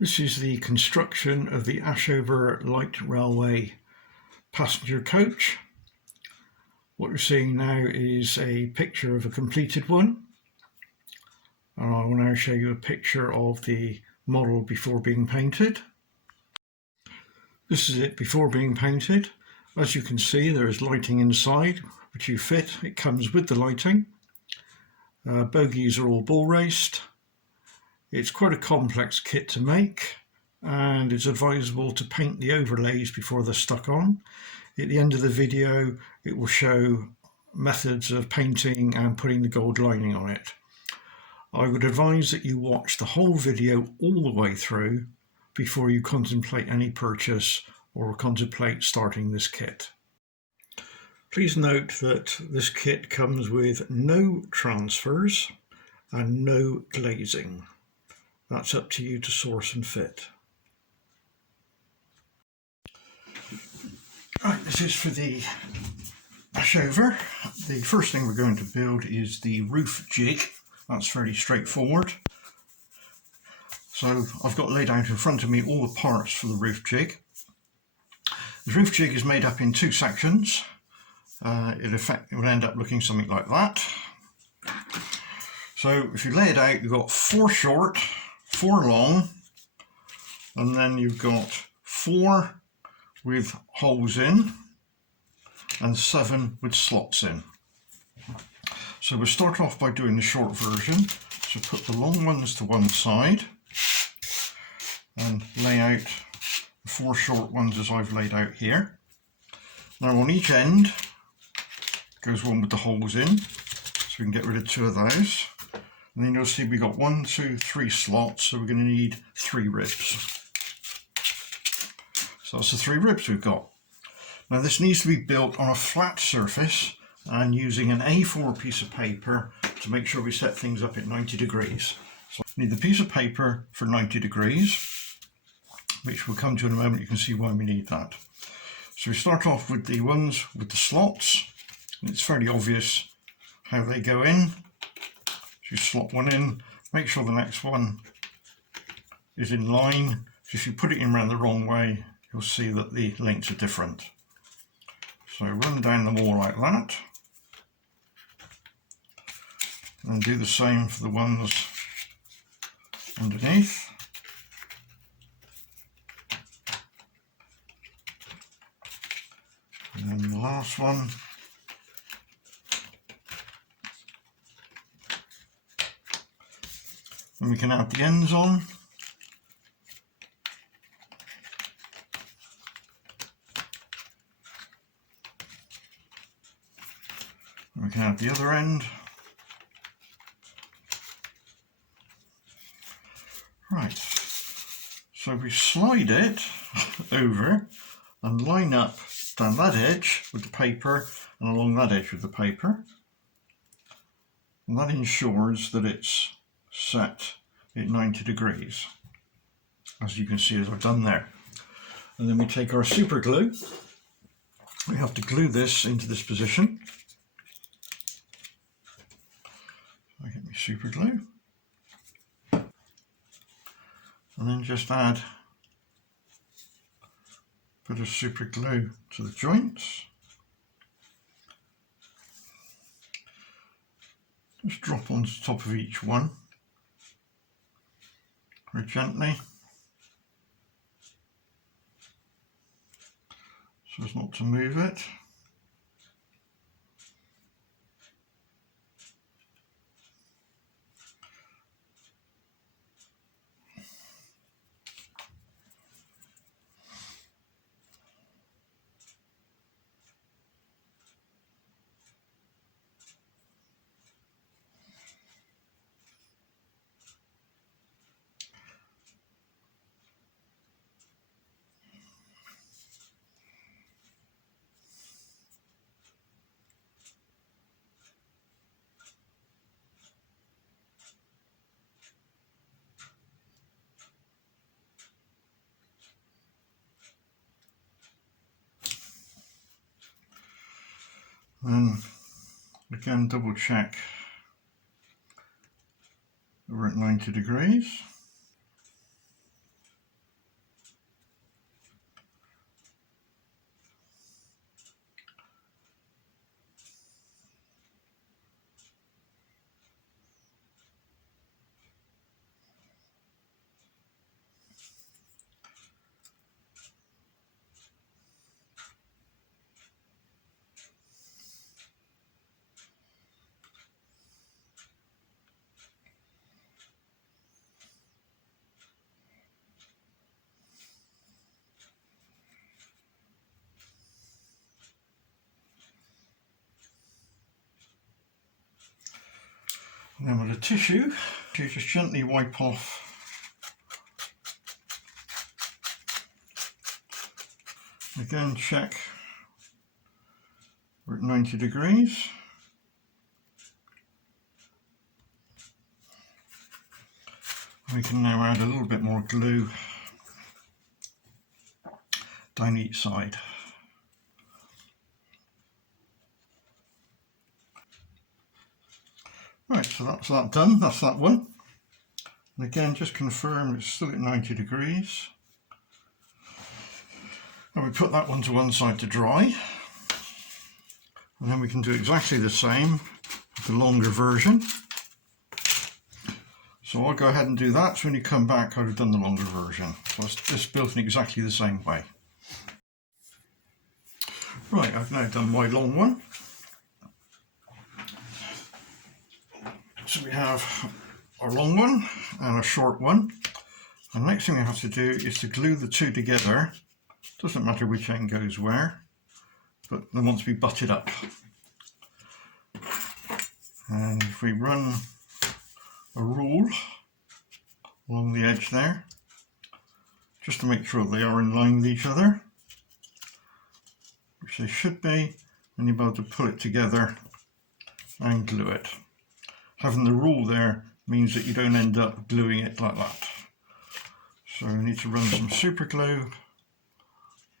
This is the construction of the Ashover light railway passenger coach. What you're seeing now is a picture of a completed one. And I will now show you a picture of the model before being painted. This is it before being painted. As you can see, there is lighting inside, which you fit. It comes with the lighting. Bogies are all bull raced. It's quite a complex kit to make, and it's advisable to paint the overlays before they're stuck on. At the end of the video, it will show methods of painting and putting the gold lining on it. I would advise that you watch the whole video all the way through before you contemplate any purchase or contemplate starting this kit. Please note that this kit comes with no transfers and no glazing. That's up to you to source and fit. Right, this is for the Ashover. The first thing we're going to build is the roof jig. That's fairly straightforward. So I've got laid out in front of me all the parts for the roof jig. The roof jig is made up in two sections. It will end up looking something like that. So if you lay it out, you've got 4 short, 4 long, and then you've got 4 with holes in and 7 with slots in. So we'll start off by doing the short version. So put the long ones to one side and lay out the 4 short ones as I've laid out here. Now on each end goes one with the holes in, so we can get rid of 2 of those. And then you'll see we've got 1, 2, 3 slots, so we're going to need 3 ribs. So that's the 3 ribs we've got. Now this needs to be built on a flat surface and using an A4 piece of paper to make sure we set things up at 90 degrees. So we need the piece of paper for 90 degrees, which we'll come to in a moment. You can see why we need that. So we start off with the ones with the slots. And it's fairly obvious how they go in. So you slot one in, make sure the next one is in line. So if you put it in around the wrong way, you'll see that the links are different. So run down the wall like that. And do the same for the ones underneath. And then the last one. And we can add the ends on. And we can add the other end. Right, so we slide it over and line up down that edge with the paper and along that edge with the paper. And that ensures that it's set at 90 degrees, as you can see as I've done there. And then we take our super glue. We have to glue this into this position. I get my super glue. And then just add a bit of super glue to the joints. Just drop onto the top of each one very gently, so as not to move it. And again, double check we're at 90 degrees. And then with a tissue, you just gently wipe off again, check we're at 90 degrees. We can now add a little bit more glue down each side. Right, so that's that done, that's that one. And again, just confirm it's still at 90 degrees. And we put that one to one side to dry. And then we can do exactly the same with the longer version. So I'll go ahead and do that, so when you come back I'd have done the longer version. So it's just built in exactly the same way. Right, I've now done my long one. So we have our long one and a short one. And the next thing we have to do is to glue the two together. Doesn't matter which end goes where, but they want to be butted up. And if we run a rule along the edge there, just to make sure they are in line with each other, which they should be, and you'll be able to pull it together and glue it. Having the rule there means that you don't end up gluing it like that. So we need to run some super glue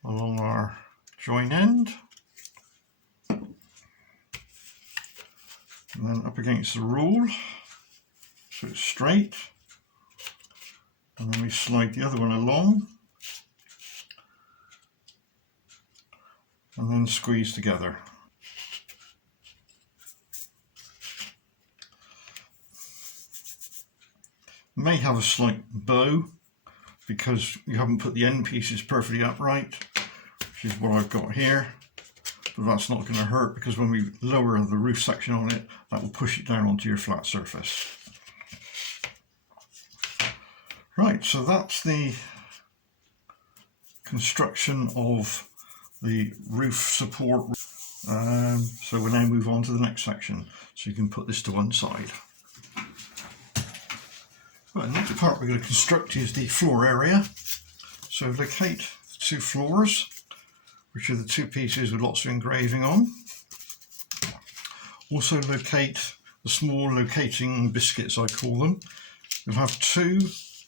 along our join end, and then up against the rule so it's straight, and then we slide the other one along and then squeeze together. May have a slight bow because you haven't put the end pieces perfectly upright, which is what I've got here, but that's not going to hurt because when we lower the roof section on it, that will push it down onto your flat surface. Right, so that's the construction of the roof support. So we'll now move on to the next section, so you can put this to one side. Right, the next part we're going to construct is the floor area. So locate the two floors, which are the two pieces with lots of engraving on. Also locate the small locating biscuits, I call them. You'll have two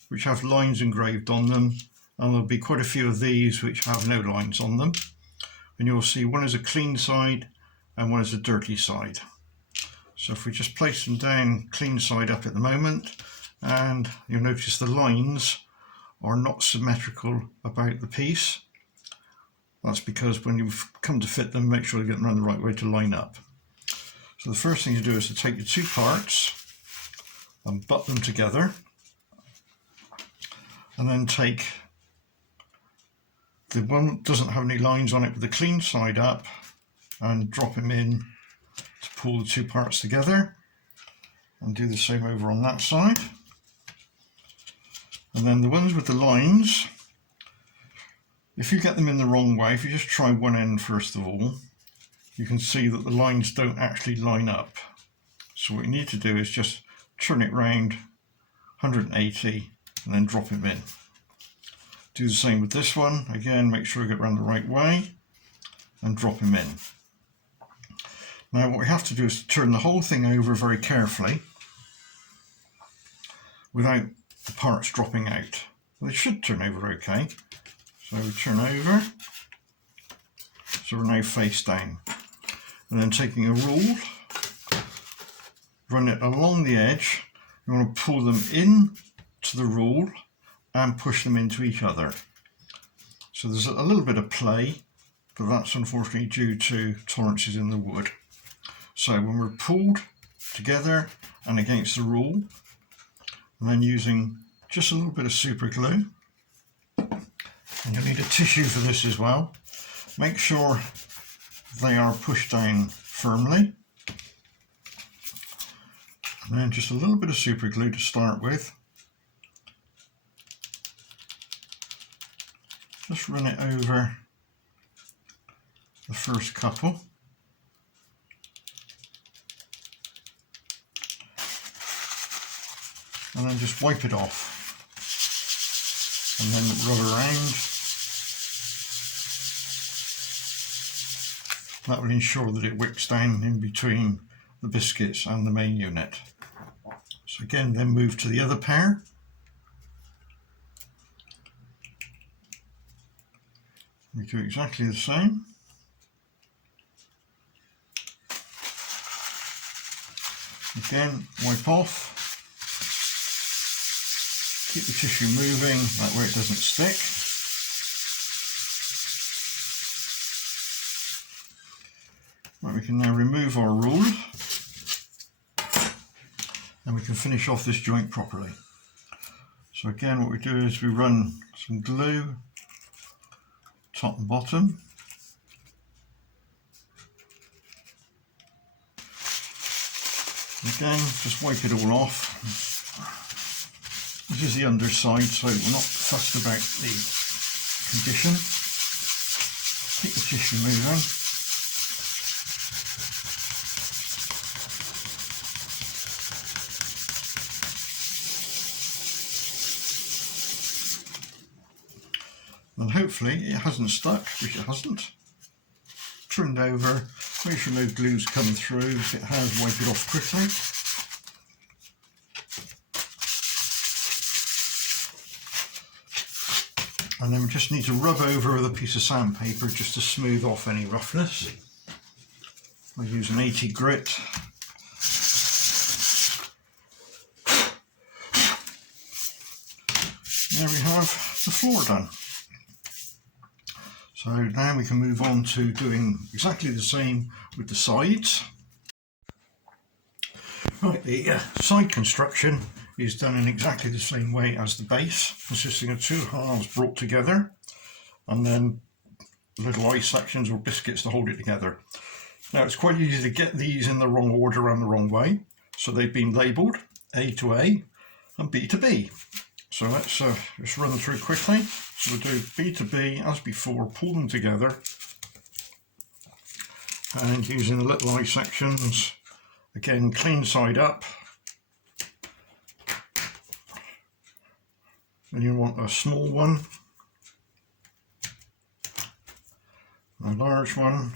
which have lines engraved on them, and there'll be quite a few of these which have no lines on them. And you'll see one is a clean side and one is a dirty side. So if we just place them down clean side up at the moment, and you'll notice the lines are not symmetrical about the piece. That's because when you come to fit them, make sure you get them around the right way to line up. So the first thing to do is to take the two parts and butt them together, and then take the one that doesn't have any lines on it with the clean side up and drop them in to pull the two parts together, and do the same over on that side. And then the ones with the lines, if you get them in the wrong way, if you just try one end first of all, you can see that the lines don't actually line up. So what you need to do is just turn it round 180 and then drop it in. Do the same with this one. Again, make sure you get around the right way and drop them in. Now what we have to do is to turn the whole thing over very carefully without the parts dropping out. Well, they should turn over okay. So we turn over, so we're now face down. And then taking a rule, run it along the edge. You want to pull them in to the rule and push them into each other. So there's a little bit of play, but that's unfortunately due to tolerances in the wood. So when we're pulled together and against the rule, and then using just a little bit of super glue, and you'll need a tissue for this as well. Make sure they are pushed down firmly, and then just a little bit of super glue to start with. Just run it over the first couple. and then just wipe it off and then rub around. That will ensure that it wicks down in between the biscuits and the main unit. So again, then move to the other pair. We do exactly the same. Again, wipe off. Keep the tissue moving, that way it doesn't stick. Right, we can now remove our rule and we can finish off this joint properly. So again, what we do is we run some glue top and bottom. Again, just wipe it all off. This is the underside, so we're not fussed about the condition. Keep the tissue moving. And hopefully it hasn't stuck, which it hasn't. Turned over, make sure no glue's come through. If it has, wipe it off quickly. And then we just need to rub over with a piece of sandpaper just to smooth off any roughness. I use an 80 grit. There we have the floor done. So now we can move on to doing exactly the same with the sides. Right, the side construction is done in exactly the same way as the base, consisting of two halves brought together and then little eye sections or biscuits to hold it together. Now it's quite easy to get these in the wrong order and the wrong way, so they've been labelled A to A and B to B. So let's just run through quickly. So we'll do B to B as before, pull them together, and using the little eye sections, again clean side up. And you want a small one, a large one,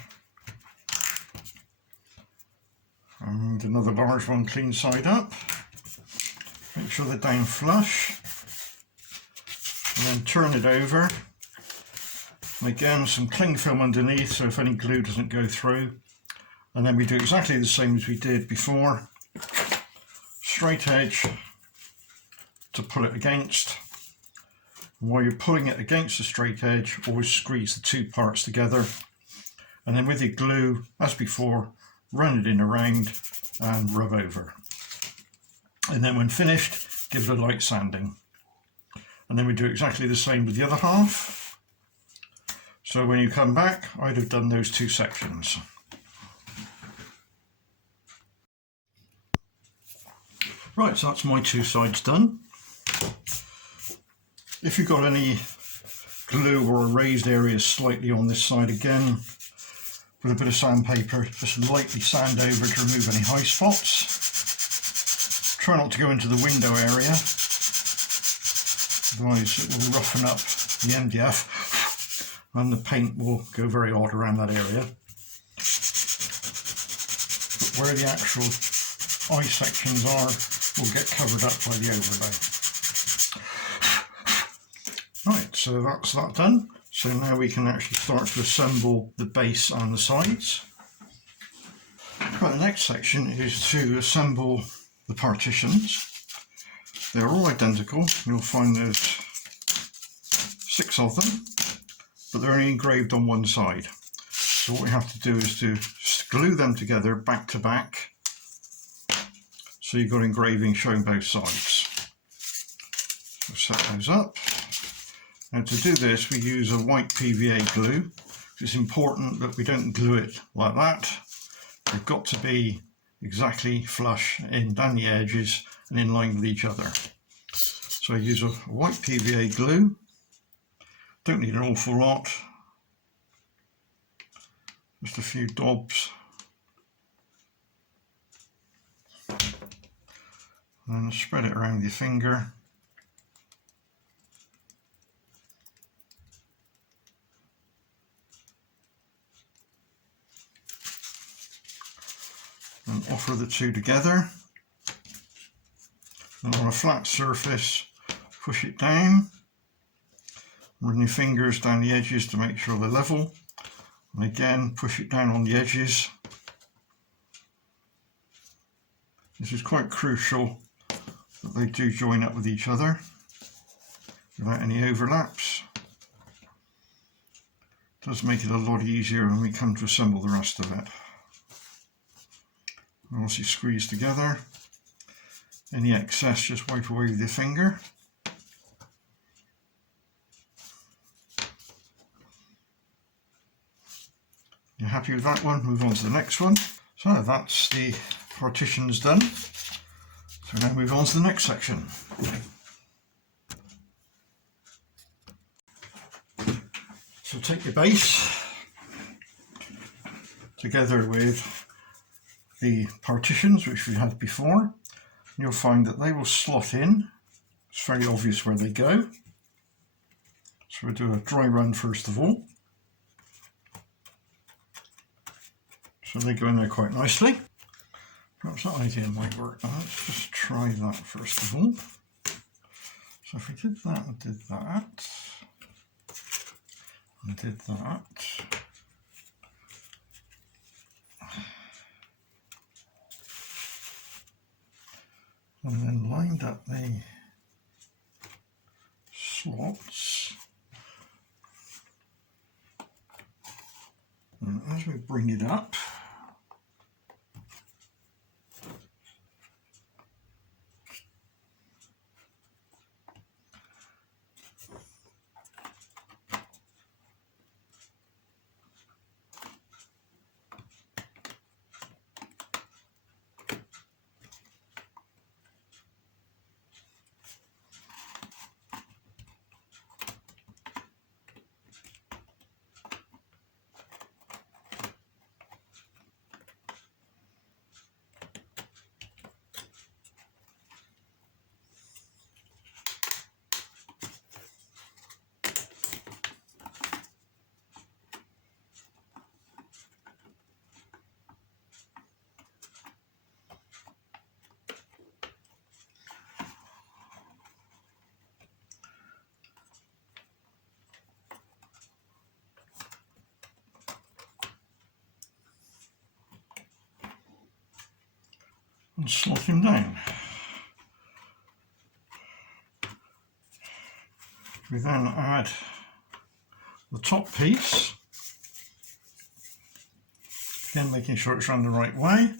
and another large one clean side up. Make sure they're down flush. And then turn it over, and again some cling film underneath so if any glue doesn't go through. And then we do exactly the same as we did before, straight edge to pull it against. And while you're pulling it against the straight edge, always squeeze the two parts together, and then with your glue as before, run it in around and rub over. And then when finished, give it a light sanding. And then we do exactly the same with the other half. So when you come back, I'd have done those two sections. Right, so that's my two sides done. If you've got any glue or a raised area slightly on this side, again, with a bit of sandpaper, just lightly sand over to remove any high spots. Try not to go into the window area. Otherwise it will roughen up the MDF and the paint will go very odd around that area. But where the actual eye sections are will get covered up by the overlay. Right, so that's that done. So now we can actually start to assemble the base and the sides. Right, the next section is to assemble the partitions. They're all identical. You'll find there's 6 of them, but they're only engraved on one side. So what we have to do is to glue them together back to back, so you've got engraving showing both sides. So set those up. And to do this, we use a white PVA glue. It's important that we don't glue it like that. They've got to be exactly flush in down the edges and in line with each other. So I use a white PVA glue. Don't need an awful lot, just a few dobs. and then spread it around your finger. And offer the two together. And on a flat surface, push it down. Run your fingers down the edges to make sure they're level. And again, push it down on the edges. This is quite crucial that they do join up with each other without any overlaps. It does make it a lot easier when we come to assemble the rest of it. And once you squeeze together, any excess just wipe away with your finger. You're happy with that one? Move on to the next one. So that's the partitions done. So now move on to the next section. So take your base together with the partitions which we had before, and you'll find that they will slot in. It's very obvious where they go. So we'll do a dry run first of all. So they go in there quite nicely. Perhaps that idea might work. Let's just try that first of all. So if we did that and did that, and did that, and then lined up the slots, and as we bring it up, and slot him down. We then add the top piece, again making sure it's run the right way.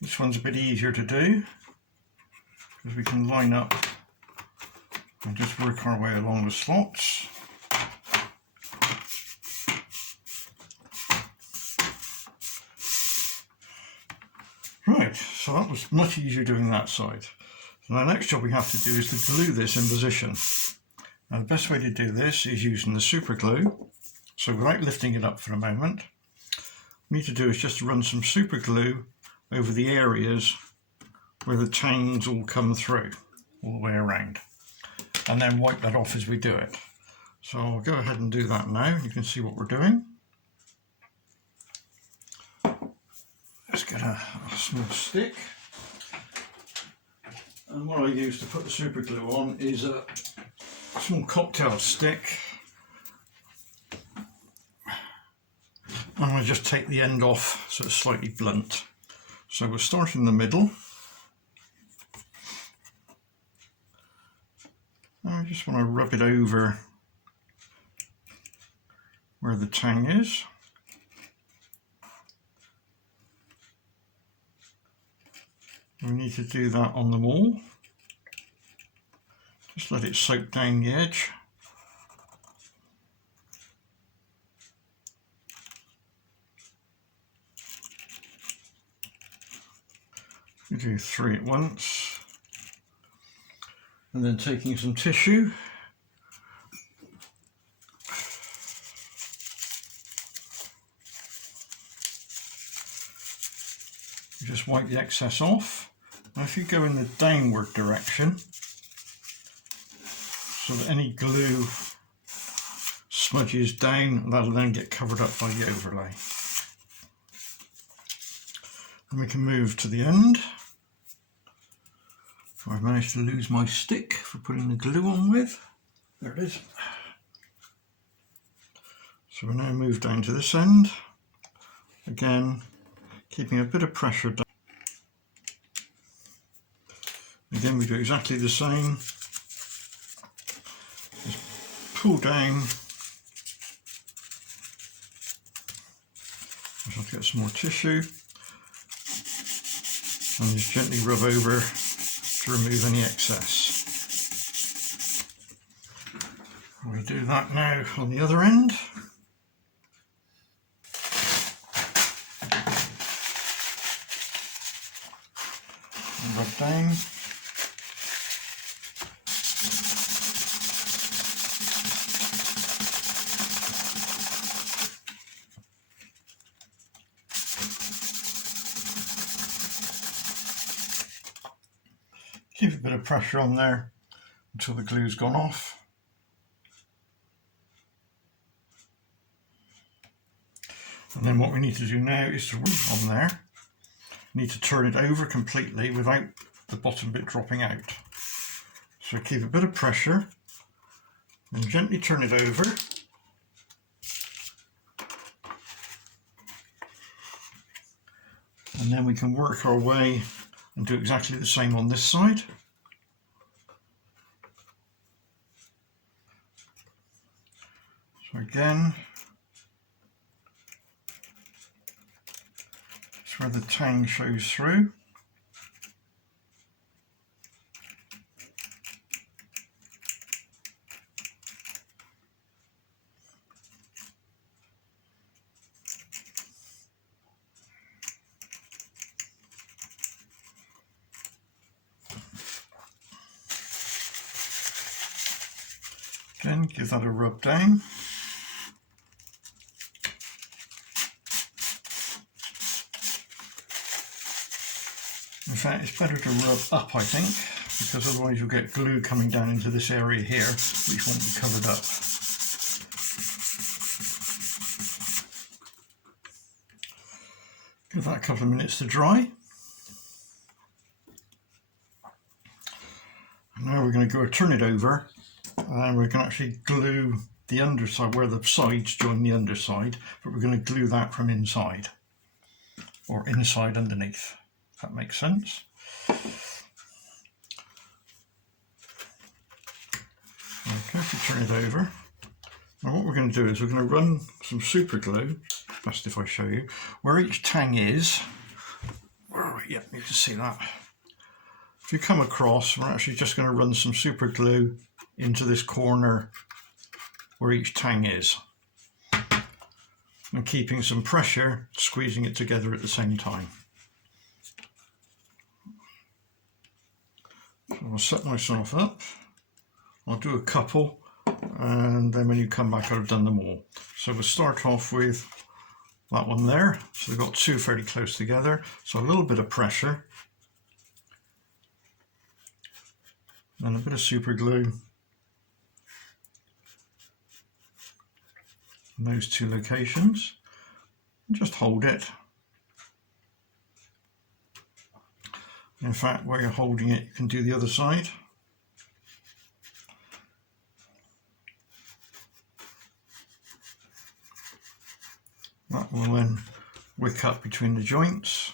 This one's a bit easier to do because we can line up and just work our way along the slots. Right, so that was much easier doing that side. So the next job we have to do is to glue this in position. Now the best way to do this is using the super glue. So without lifting it up for a moment, what we need to do is just run some super glue over the areas where the tangs all come through, all the way around. And then wipe that off as we do it. So I'll go ahead and do that now. You can see what we're doing. Let's get a small stick, and what I use to put the super glue on is a small cocktail stick. I'm going to just take the end off so it's slightly blunt. So we'll start in the middle. And I just want to rub it over where the tang is. We need to do that on them all. Just let it soak down the edge. We do 3 at once. And then taking some tissue, just wipe the excess off. Now if you go in the downward direction, so that any glue smudges down, that'll then get covered up by the overlay. And we can move to the end. I've managed to lose my stick for putting the glue on with. There it is. So we now move down to this end. Again, keeping a bit of pressure down. Again, we do exactly the same. Just pull down. I have to get some more tissue. And just gently rub over to remove any excess. We do that now on the other end. And rub down. Keep a bit of pressure on there until the glue's gone off. And then what we need to do now is to rub on there. We need to turn it over completely without the bottom bit dropping out. So keep a bit of pressure and gently turn it over. And then we can work our way and do exactly the same on this side. So again, it's where the tang shows through. Again, give that a rub down. In fact, it's better to rub up, I think, because otherwise you'll get glue coming down into this area here, which won't be covered up. Give that a couple of minutes to dry. And now we're going to go turn it over, and we can actually glue the underside where the sides join the underside, but we're going to glue that from inside, or inside underneath. That makes sense. Okay, if we turn it over, now what we're going to do is we're going to run some super glue, best if I show you, where each tang is. Yep, you can see that. If you come across, we're actually just going to run some super glue into this corner where each tang is. And keeping some pressure, squeezing it together at the same time. So I'll set myself up, I'll do a couple, and then when you come back I've done them all. So we'll start off with that one there. So we've got two fairly close together, so a little bit of pressure, and a bit of super glue in those two locations, and just hold it. In fact, while you're holding it, you can do the other side. That will then wick up between the joints.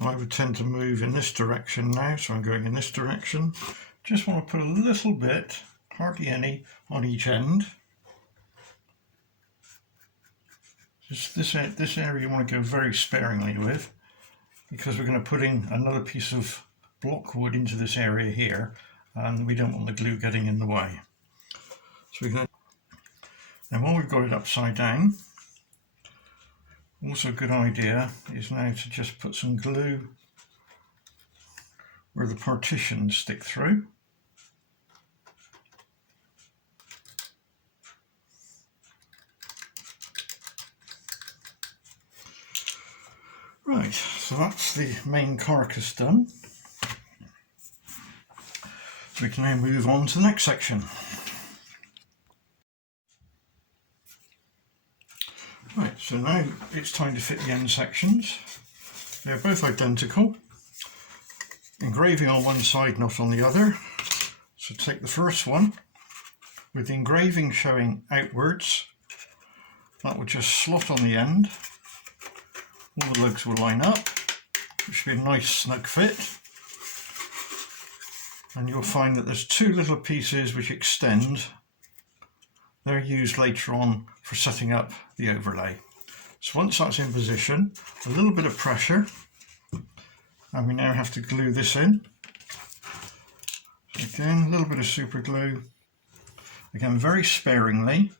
I would tend to move in this direction now, so I'm going in this direction. Just want to put a little bit, hardly any, on each end. This area you want to go very sparingly with, because we're going to put in another piece of block wood into this area here, and we don't want the glue getting in the way. So we're going to, and while we've got it upside down, also a good idea is now to just put some glue where the partitions stick through. Right, so that's the main carcass done. We can now move on to the next section. Right, so now it's time to fit the end sections. They're both identical. Engraving on one side, not on the other. So take the first one, with the engraving showing outwards. That will just slot on the end. All the lugs will line up. It should be a nice snug fit. And you'll find that there's two little pieces which extend. They're used later on for setting up the overlay. So once that's in position, a little bit of pressure, and we now have to glue this in. So again, a little bit of super glue. Again, very sparingly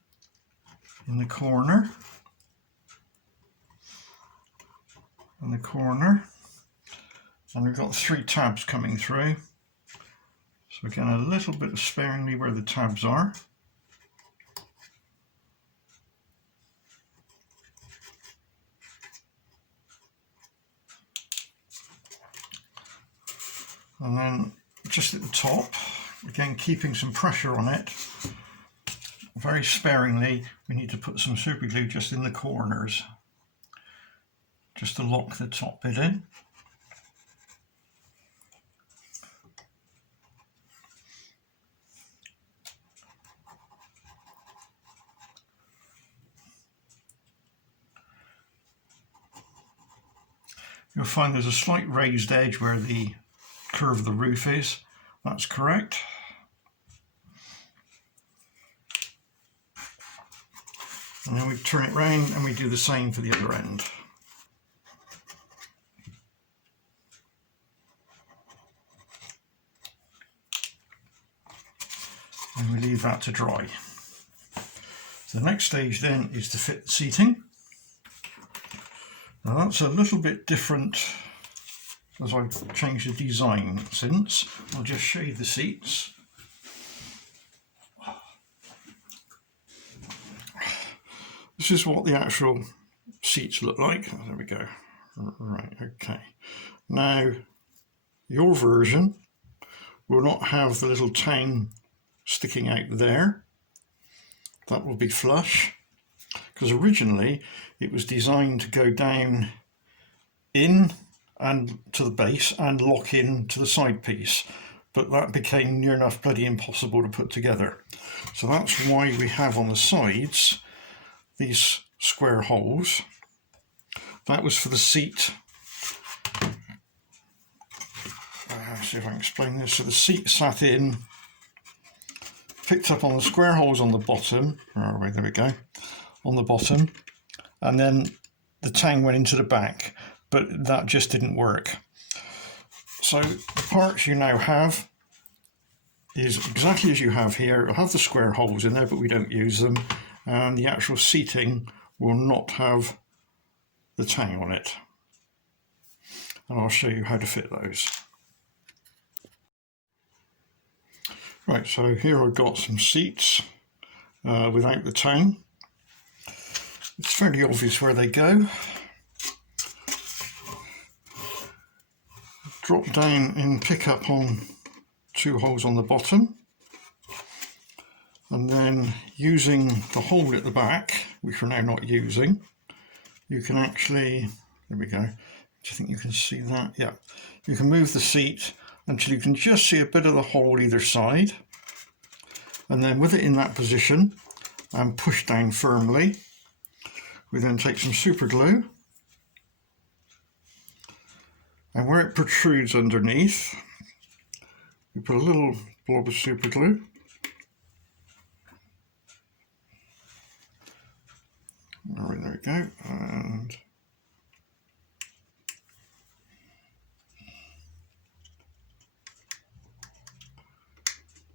in the corner. And the corner. And we've got 3 tabs coming through. So again, a little bit sparingly where the tabs are. And then just at the top, again keeping some pressure on it, very sparingly, we need to put some super glue just in the corners, just to lock the top bit in. You'll find there's a slight raised edge where the curve of the roof is. That's correct. And then we turn it round and we do the same for the other end. And we leave that to dry. So the next stage then is to fit the seating. Now that's a little bit different as I've changed the design since. I'll just show you the seats. This is what the actual seats look like. Oh, there we go. Right, okay. Now, your version will not have the little tang sticking out there. That will be flush, because originally it was designed to go down in and to the base and lock in to the side piece, but that became near enough bloody impossible to put together. So that's why we have on the sides these square holes. That was for the seat. See if I can explain this. So the seat sat in, picked up on the square holes on the bottom. Where are we? There we go. On the bottom, and then the tang went into the back, but that just didn't work. So the parts you now have is exactly as you have here. It'll have the square holes in there, but we don't use them, and the actual seating will not have the tang on it. And I'll show you how to fit those. Right, so here I've got some seats without the tang. It's fairly obvious where they go. Drop down and pick up on 2 holes on the bottom, and then using the hole at the back, which we're now not using, you can actually, there we go, do you think you can see that? Yeah, you can move the seat until you can just see a bit of the hole either side, and then with it in that position and push down firmly, we then take some super glue, and where it protrudes underneath, we put a little blob of super glue. All right, there we go. And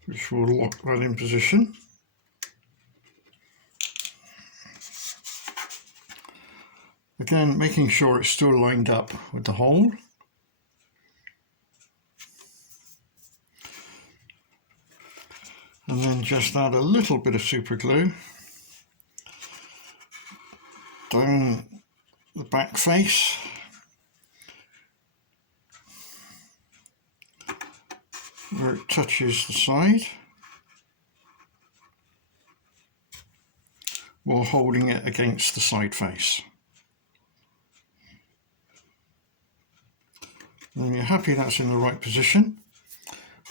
which will lock that in position. Again, making sure it's still lined up with the hole. And then just add a little bit of super glue down the back face, where it touches the side while holding it against the side face. When you're happy that's in the right position,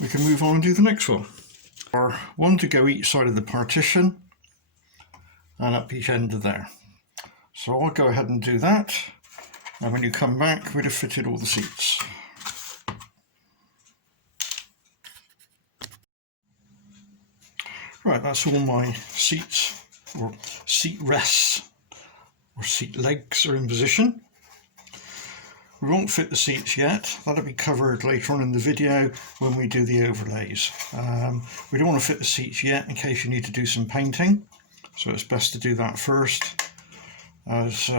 we can move on and do the next one. One to go each side of the partition and up each end of there. So I'll go ahead and do that, and when you come back we'd have fitted all the seats. Right, that's all my seats, or seat rests, or seat legs are in position. We won't fit the seats yet, that'll be covered later on in the video when we do the overlays. We don't want to fit the seats yet in case you need to do some painting, so it's best to do that first, as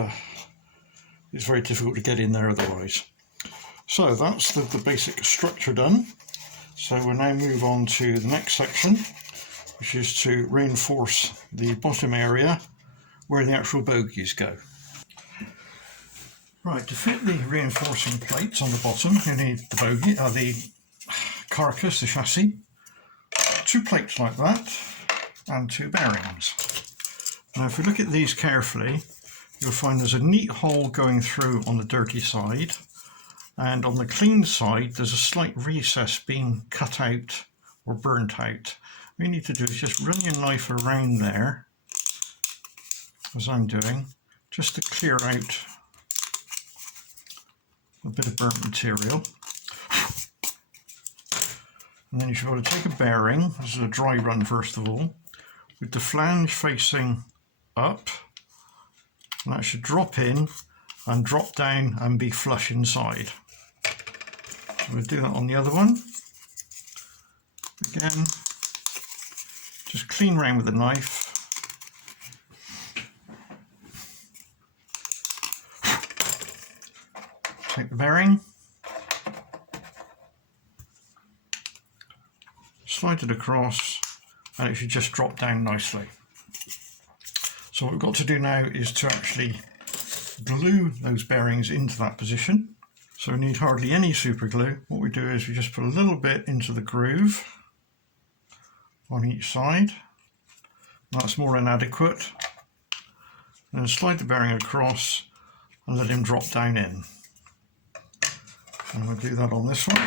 it's very difficult to get in there otherwise. So that's the basic structure done. So we'll now move on to the next section, which is to reinforce the bottom area where the actual bogies go. Right, to fit the reinforcing plates on the bottom, you need the bogie, the carcass, the chassis, 2 plates like that, and 2 bearings. Now if we look at these carefully, you'll find there's a neat hole going through on the dirty side, and on the clean side there's a slight recess being cut out or burnt out. What you need to do is just run your knife around there, as I'm doing, just to clear out a bit of burnt material. And then you should be able to take a bearing, this is a dry run first of all, with the flange facing up, and that should drop in and drop down and be flush inside. So we'll do that on the other one. Again, just clean round with a knife. Take the bearing, slide it across, and it should just drop down nicely. So what we've got to do now is to actually glue those bearings into that position. So we need hardly any super glue. What we do is we just put a little bit into the groove on each side. That's more than adequate. And then slide the bearing across and let him drop down in. And we'll do that on this one.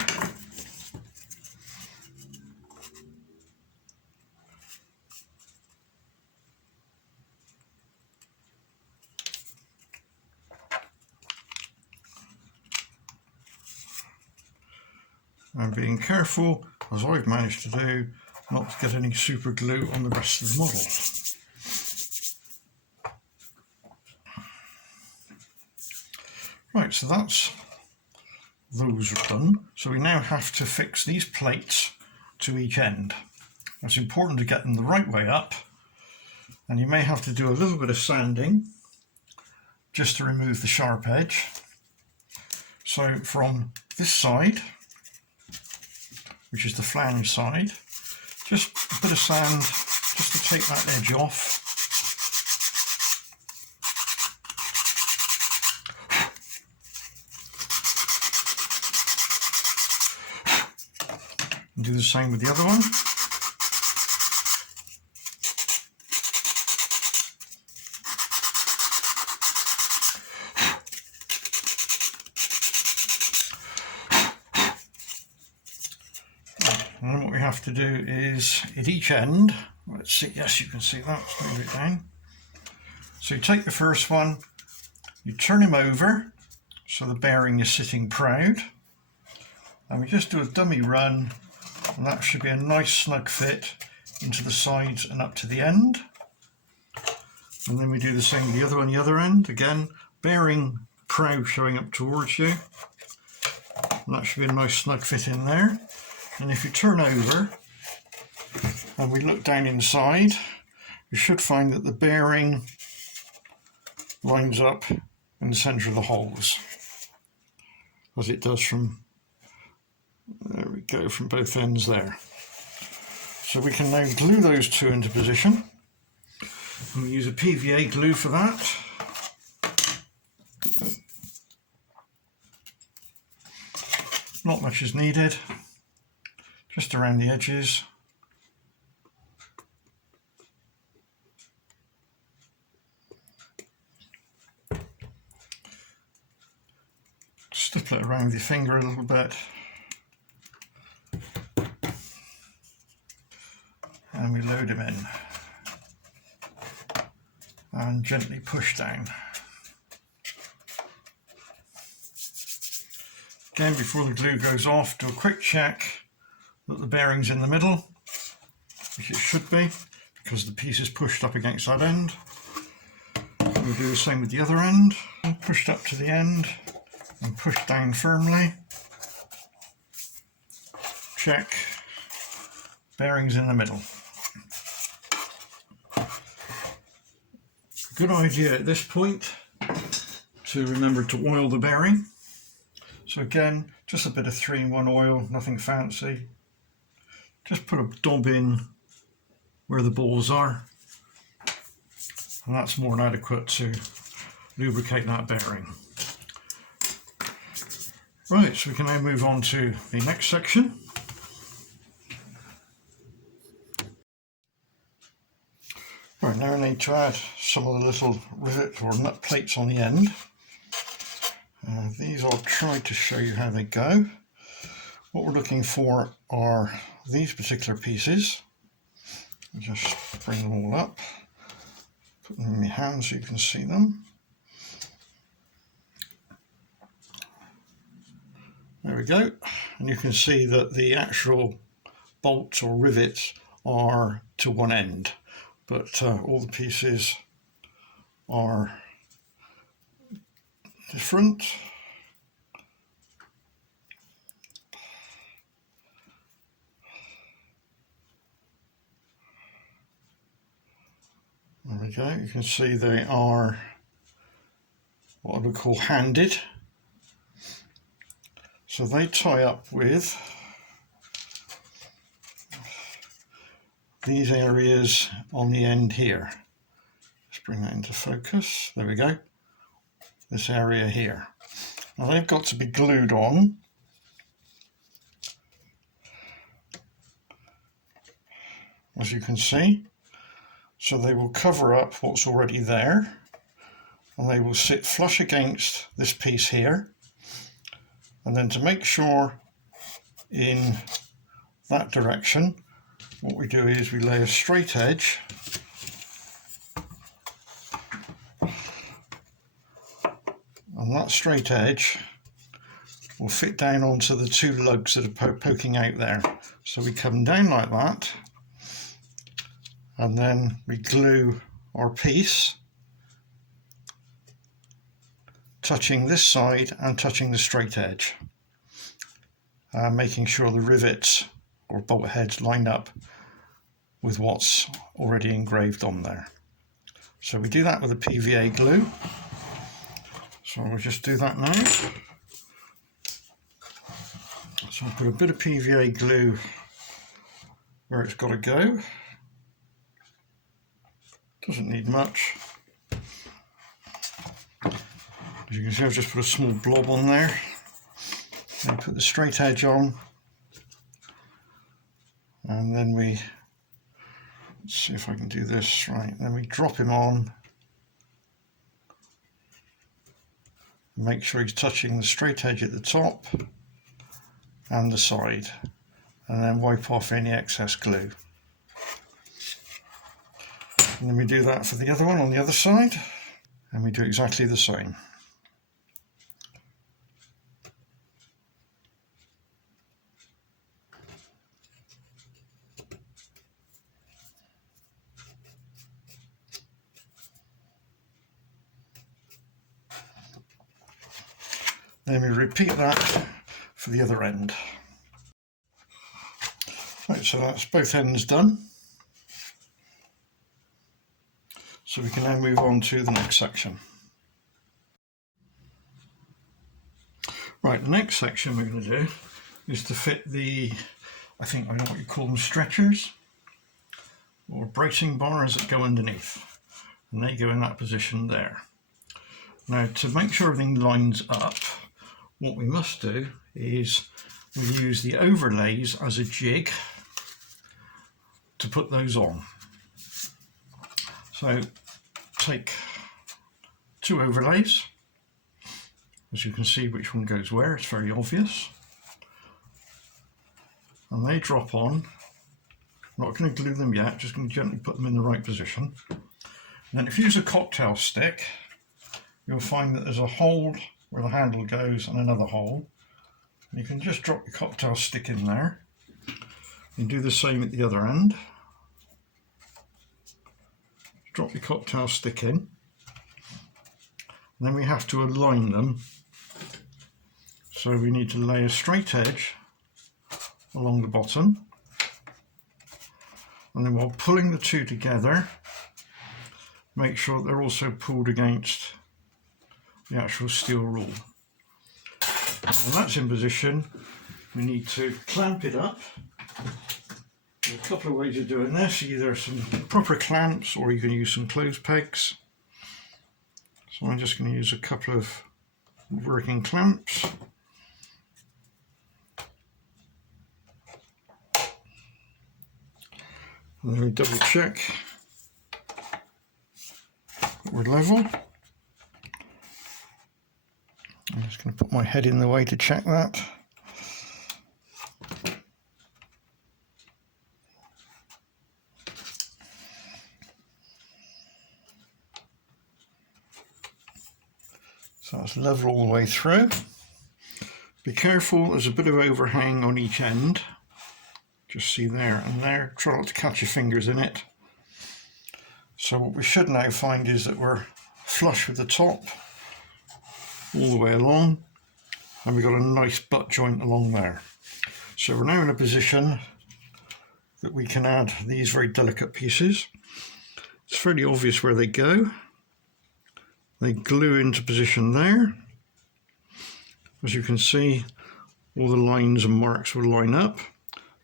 And being careful, as I've managed to do, not to get any super glue on the rest of the model. Right, so that's those are done. So we now have to fix these plates to each end. It's important to get them the right way up, and you may have to do a little bit of sanding just to remove the sharp edge. So from this side, which is the flange side, just a bit of sand just to take that edge off. And do the same with the other one. And then what we have to do is, at each end, let's see, yes, you can see that, let's move it down. So you take the first one, you turn him over, so the bearing is sitting proud, and we just do a dummy run, and that should be a nice snug fit into the sides and up to the end. And then we do the same with the other one, the other end, again, bearing proud showing up towards you, and that should be a nice snug fit in there. And if you turn over and we look down inside, you should find that the bearing lines up in the centre of the holes, as it does from, there we go, from both ends there. So we can now glue those two into position. And we use a PVA glue for that. Not much is needed. just around the edges. Stipple it around with your finger a little bit. And we load him in. And gently push down. Again, before the glue goes off, do a quick check that the bearing's in the middle, which it should be, because the piece is pushed up against that end. We'll do the same with the other end. Pushed up to the end and push down firmly. Check, bearings in the middle. Good idea at this point to remember to oil the bearing. So again, just a bit of 3-in-1 oil, nothing fancy. Just put a dab in where the balls are, and that's more than adequate to lubricate that bearing. Right, so we can now move on to the next section. Right, now I need to add some of the little rivet or nut plates on the end. These I'll try to show you how they go. What we're looking for are these particular pieces. Just bring them all up, put them in your hand so you can see them. There we go, and you can see that the actual bolts or rivets are to one end, but all the pieces are different. There we go, you can see they are what I would call handed. So they tie up with these areas on the end here. Let's bring that into focus. There we go. This area here. Now they've got to be glued on. As you can see. So they will cover up what's already there. And they will sit flush against this piece here. And then to make sure in that direction, what we do is we lay a straight edge and that straight edge will fit down onto the two lugs that are poking out there. So we come down like that and then we glue our piece touching this side and touching the straight edge, making sure the rivets or bolt heads line up with what's already engraved on there. So we do that with a PVA glue. So we'll just do that now. So I'll put a bit of PVA glue where it's got to go. Doesn't need much. As you can see, I've just put a small blob on there. Then put the straight edge on, and then let's see if I can do this right. Then we drop him on, make sure he's touching the straight edge at the top and the side, and then wipe off any excess glue. And then we do that for the other one on the other side, and we do exactly the same. Then we repeat that for the other end. Right, so that's both ends done. So we can now move on to the next section. Right, the next section we're going to do is to fit the, I don't know what you call them, stretchers or bracing bars that go underneath, and they go in that position there. Now, to make sure everything lines up, what we must do is we use the overlays as a jig to put those on. So take 2 overlays, as you can see which one goes where, it's very obvious, and they drop on. I'm not going to glue them yet, just going to gently put them in the right position. And then if you use a cocktail stick, you'll find that there's a hole where the handle goes and another hole. And you can just drop your cocktail stick in there and do the same at the other end. Drop your cocktail stick in. And then we have to align them. So we need to lay a straight edge along the bottom. And then while pulling the two together, make sure they're also pulled against the actual steel rule. And when that's in position, we need to clamp it up. There's a couple of ways of doing this, either some proper clamps or you can use some clothes pegs. So I'm just going to use a couple of working clamps. And then we double check that we're level. I'm just going to put my head in the way to check that. So that's level all the way through. Be careful, there's a bit of overhang on each end. Just see there and there, try not to catch your fingers in it. So what we should now find is that we're flush with the top all the way along, and we've got a nice butt joint along there. So we're now in a position that we can add these very delicate pieces. It's fairly obvious where they go. They glue into position there. As you can see, all the lines and marks will line up.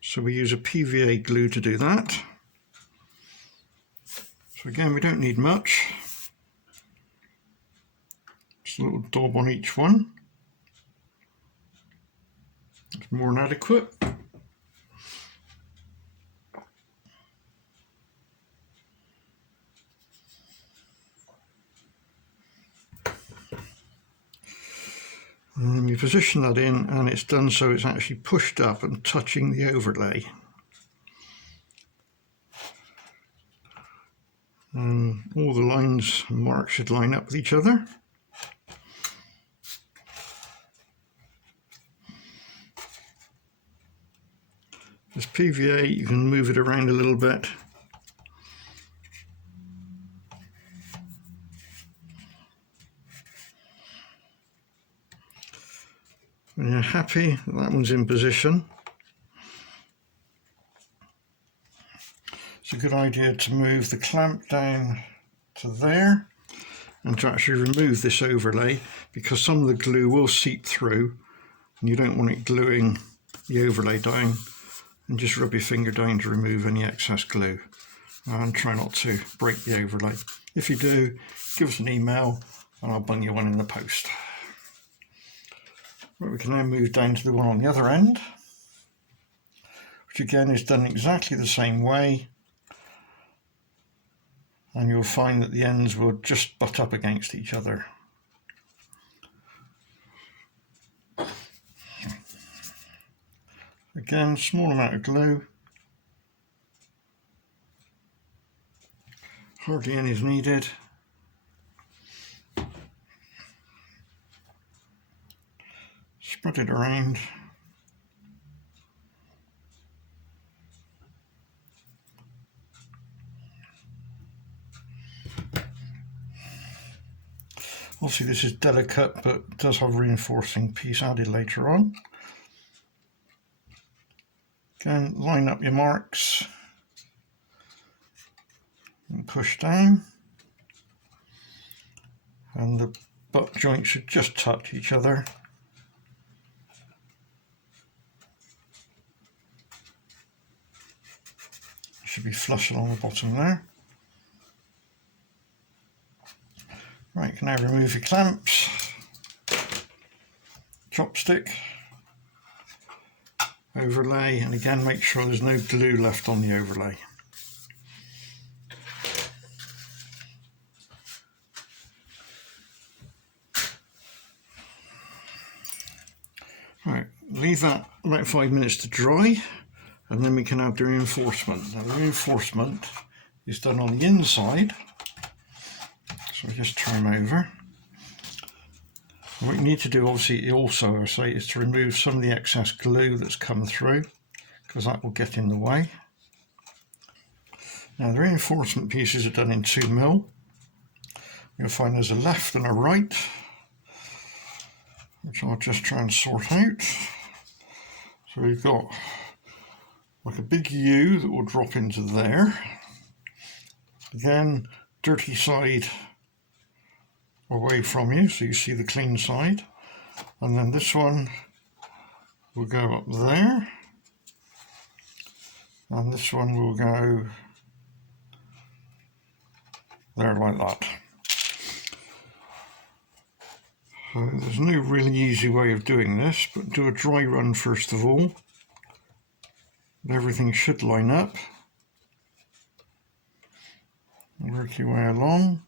So we use a PVA glue to do that. So again, we don't need much. Just a little daub on each one. It's more than adequate. And then we position that in, and it's done so it's actually pushed up and touching the overlay. And all the lines and marks should line up with each other. This PVA, you can move it around a little bit. When you're happy that one's in position, it's a good idea to move the clamp down to there and to actually remove this overlay, because some of the glue will seep through and you don't want it gluing the overlay down. And just rub your finger down to remove any excess glue and try not to break the overlay. If you do, give us an email and I'll bung you one in the post. Right, we can now move down to the one on the other end, which again is done exactly the same way, and you'll find that the ends will just butt up against each other. Again, small amount of glue, hardly any is needed. Spread it around. Obviously this is delicate, but does have a reinforcing piece added later on. Again, line up your marks and push down, and the butt joints should just touch each other. Should be flush along the bottom there. Right, you can now remove your clamps, chopstick, overlay, and again make sure there's no glue left on the overlay. Right, leave that about 5 minutes to dry, and then we can add the reinforcement. Now the reinforcement is done on the inside, so I just turn over. What you need to do obviously also, I say, is to remove some of the excess glue that's come through, because that will get in the way. Now the reinforcement pieces are done in 2mm. You'll find there's a left and a right, which I'll just try and sort out. So we've got like a big U that will drop into there. Again, dirty side away from you, so you see the clean side. And then this one will go up there. And this one will go there like that. So there's no really easy way of doing this, but do a dry run first of all. Everything should line up. Work your way along.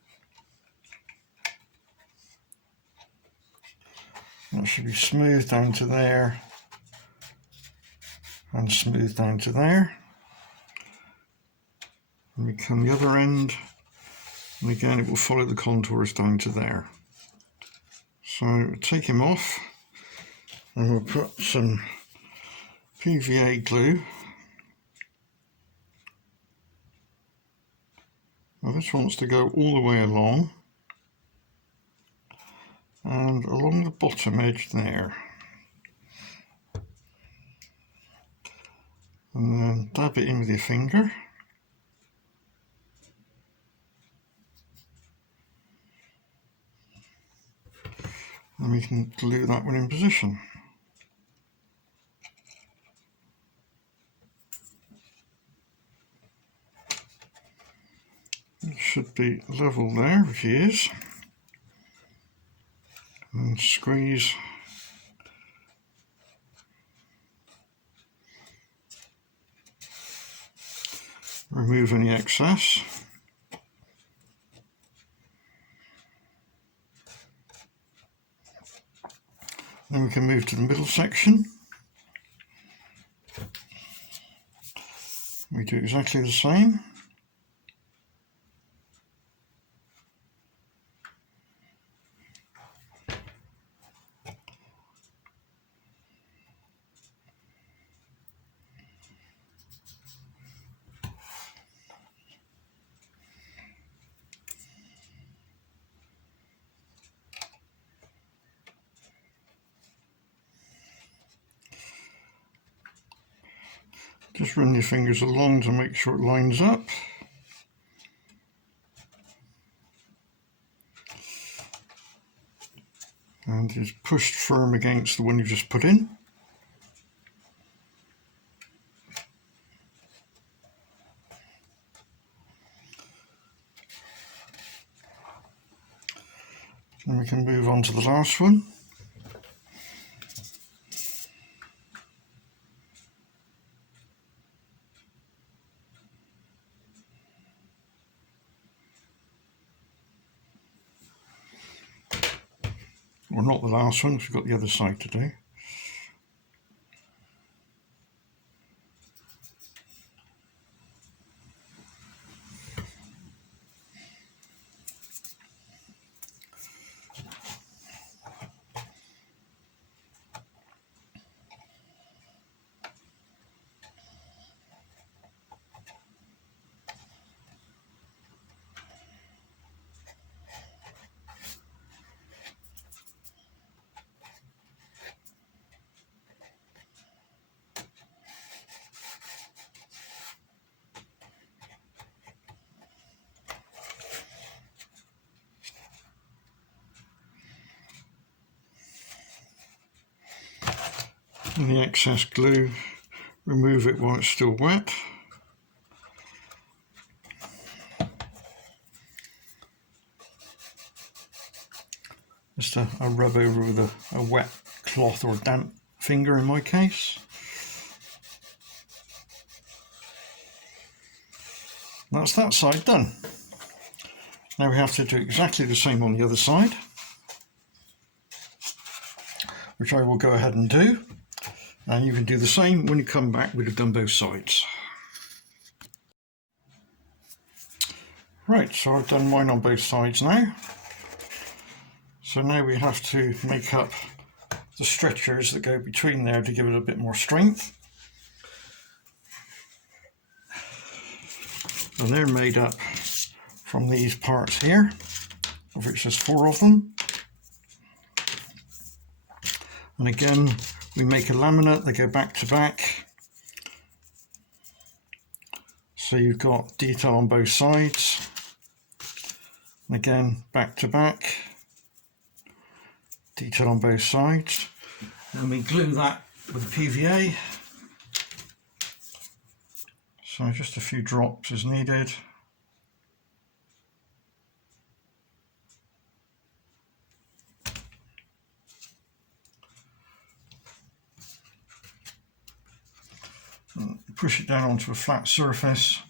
That should be smooth down to there and smooth down to there. And we come the other end, and again it will follow the contours down to there. So take him off, and we'll put some PVA glue. Now this wants to go all the way along and along the bottom edge there. And then dab it in with your finger. And we can glue that one in position. It should be level there, which it is. And squeeze. Remove any excess. Then we can move to the middle section. We do exactly the same. Just run your fingers along to make sure it lines up. And is pushed firm against the one you just put in. And we can move on to the last one. Well, not the last one, because we've got the other side to do. And the excess glue, remove it while it's still wet. Just a rub over with a wet cloth or damp finger in my case. That's that side done. Now we have to do exactly the same on the other side, which I will go ahead and do. And you can do the same when you come back when you've done both sides. Right, so I've done mine on both sides now. So now we have to make up the stretchers that go between there to give it a bit more strength. And they're made up from these parts here, of which there's 4 of them. And again, we make a laminate, they go back to back. So you've got detail on both sides. And again, back to back. Detail on both sides. And we glue that with PVA. So just a few drops is needed. And push it down onto a flat surface.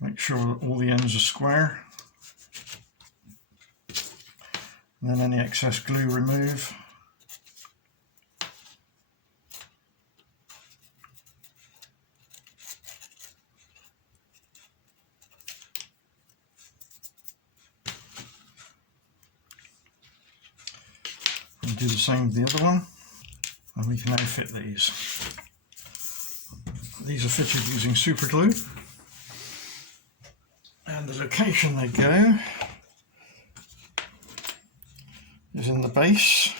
Make sure that all the ends are square. And then any excess glue remove. And do the same with the other one. And we can now fit these. These are fitted using super glue. And the location they go is in the base.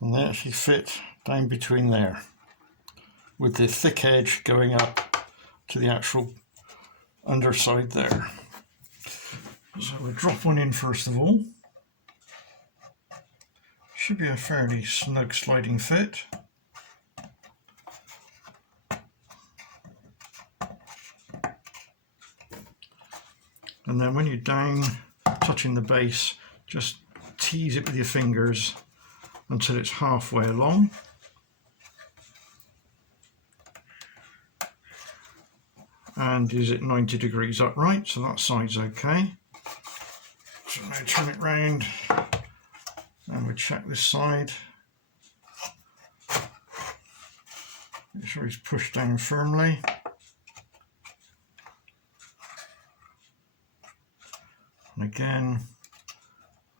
And they actually fit down between there, with the thick edge going up to the actual underside there. So we'll drop one in first of all. Should be a fairly snug sliding fit. And then when you're down, touching the base, just tease it with your fingers until it's halfway along. And is it 90 degrees upright? So that side's okay. So now turn it round and we'll check this side. Make sure it's pushed down firmly. And again,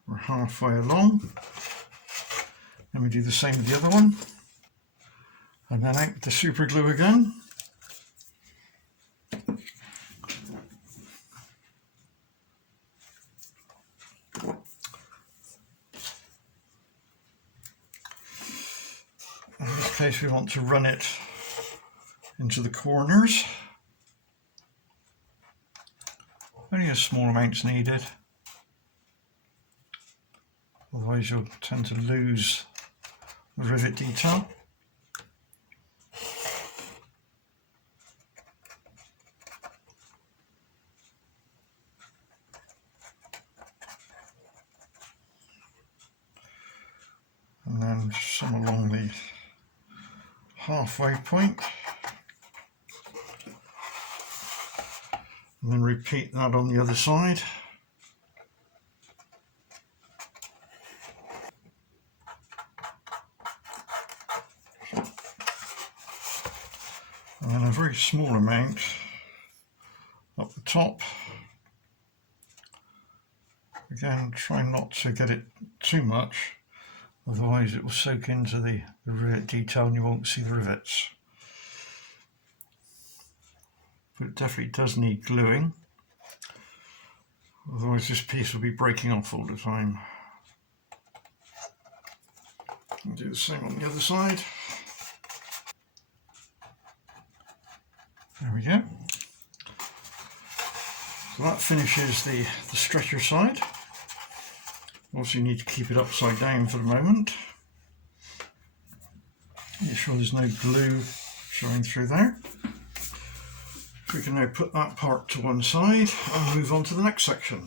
we're halfway along. Then we do the same with the other one. And then out with the super glue again. In this case, we want to run it into the corners. Only a small amount's needed. Otherwise you'll tend to lose the rivet detail. And then some along the halfway point. And then repeat that on the other side. And then a very small amount up the top. Again, try not to get it too much, otherwise it will soak into the rivet detail and you won't see the rivets. But it definitely does need gluing, otherwise this piece will be breaking off all the time. And do the same on the other side. There we go. So that finishes the stretcher side. Also you need to keep it upside down for the moment. Make sure there's no glue showing through there. We can now put that part to one side and move on to the next section.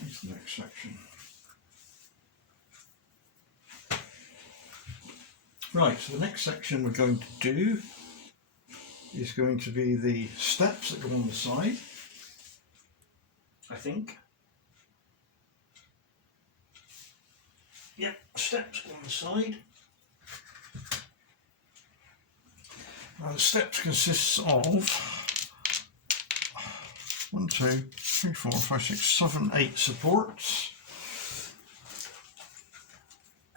Where's the next section? Right, so the next section we're going to do is going to be the steps that go on the side, I think. Yep, steps on the side. Now the steps consists of 1, 2, 3, 4, 5, 6, 7, 8 supports,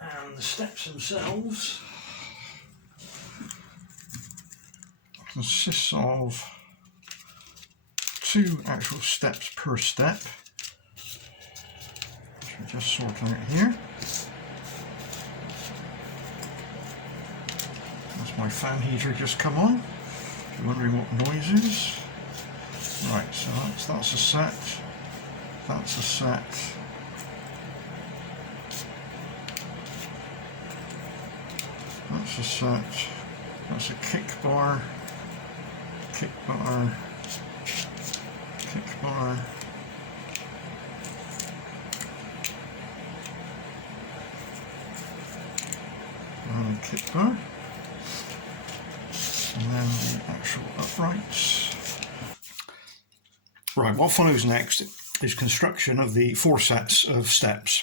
and the steps themselves consists of 2 actual steps per step, which we're just sorting out here. That's my fan heater just come on, if you're wondering what noise is. Right, so that's a set, that's a set, that's a set, that's a kick bar, kick bar, kick bar, and a kick bar, and then the actual uprights. Right, what follows next is construction of the 4 sets of steps.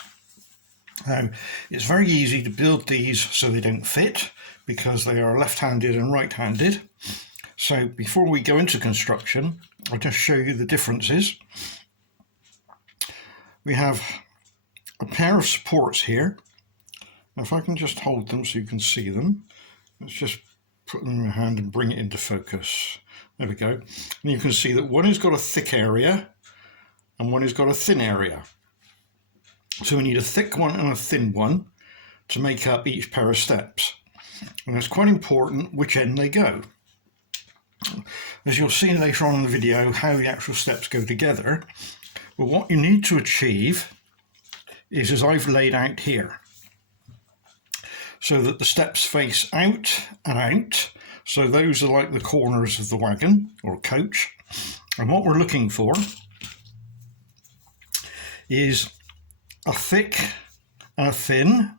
Now, it's very easy to build these so they don't fit because they are left-handed and right-handed. So before we go into construction, I'll just show you the differences. We have a pair of supports here. Now, if I can just hold them so you can see them, let's just put them in your hand and bring it into focus. There we go. And you can see that one has got a thick area and one has got a thin area. So we need a thick one and a thin one to make up each pair of steps. And it's quite important which end they go. As you'll see later on in the video how the actual steps go together, but what you need to achieve is as I've laid out here, so that the steps face out and out. So those are like the corners of the wagon or coach. And what we're looking for is a thick and a thin,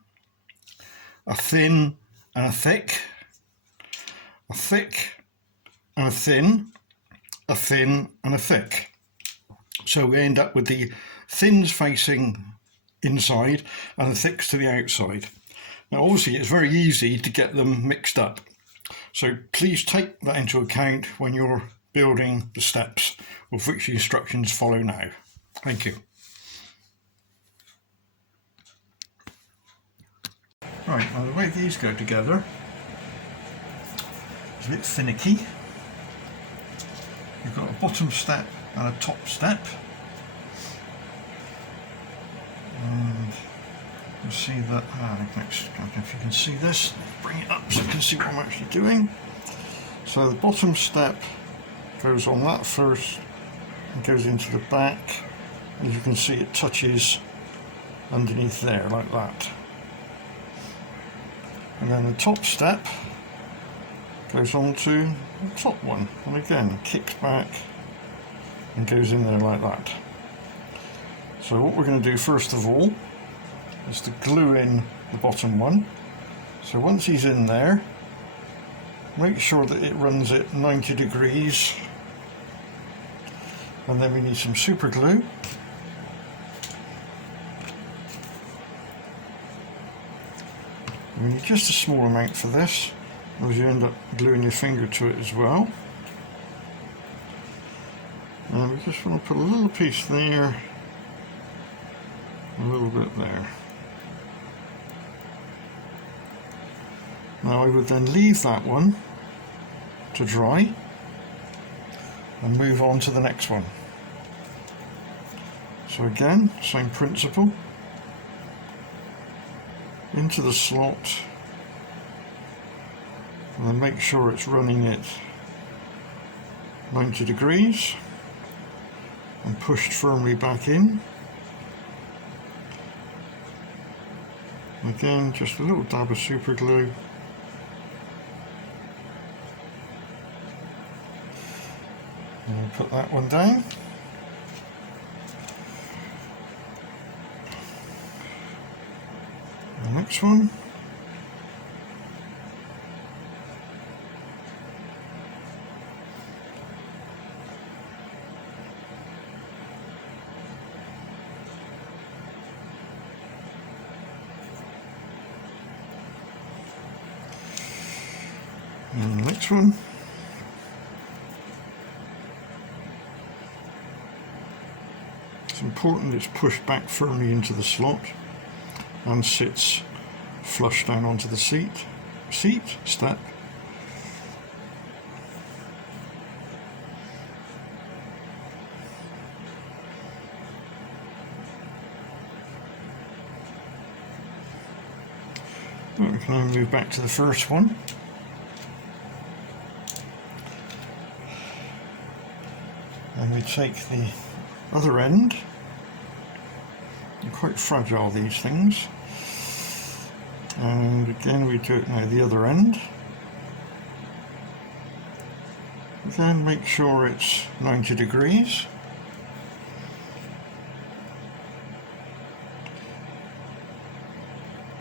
a thin and a thick, a thick and a thin, a thin and a thick. So we end up with the thins facing inside and the thicks to the outside. Now obviously it's very easy to get them mixed up. So please take that into account when you're building the steps, of which the instructions follow now. Thank you. Right, now the way these go together is a bit finicky. You've got a bottom step and a top step. And you'll see that, I don't know if you can see this, bring it up so you can see what I'm actually doing. So the bottom step goes on that first and goes into the back. As you can see, it touches underneath there like that. And then the top step goes on to the top one, and again kicks back and goes in there like that. So what we're going to do first of all is to glue in the bottom one. So once he's in there, make sure that it runs at 90 degrees, and then we need some super glue. We need just a small amount for this, as you end up gluing your finger to it as well. And we just want to put a little piece there, a little bit there. Now I would then leave that one to dry and move on to the next one. So again, same principle. Into the slot, and then make sure it's running at 90 degrees and pushed firmly back in. Again, just a little dab of super glue. And I'll put that one down. The next one. And the next one. It's important it's pushed back firmly into the slot and sits flush down onto the step. We can now move back to the first one. And we take the other end. They're quite fragile, these things. And again we do it now the other end. Then make sure it's 90 degrees.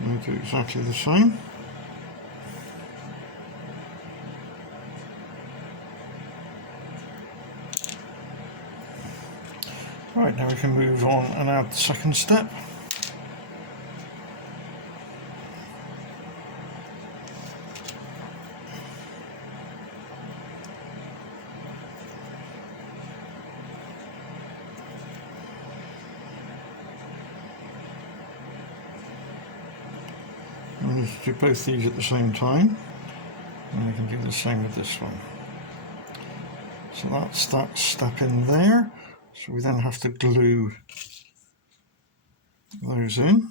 And we do exactly the same. Right, now we can move on and add the second step. We need to do both these at the same time, and we can do the same with this one. So that's that step in there. So we then have to glue those in.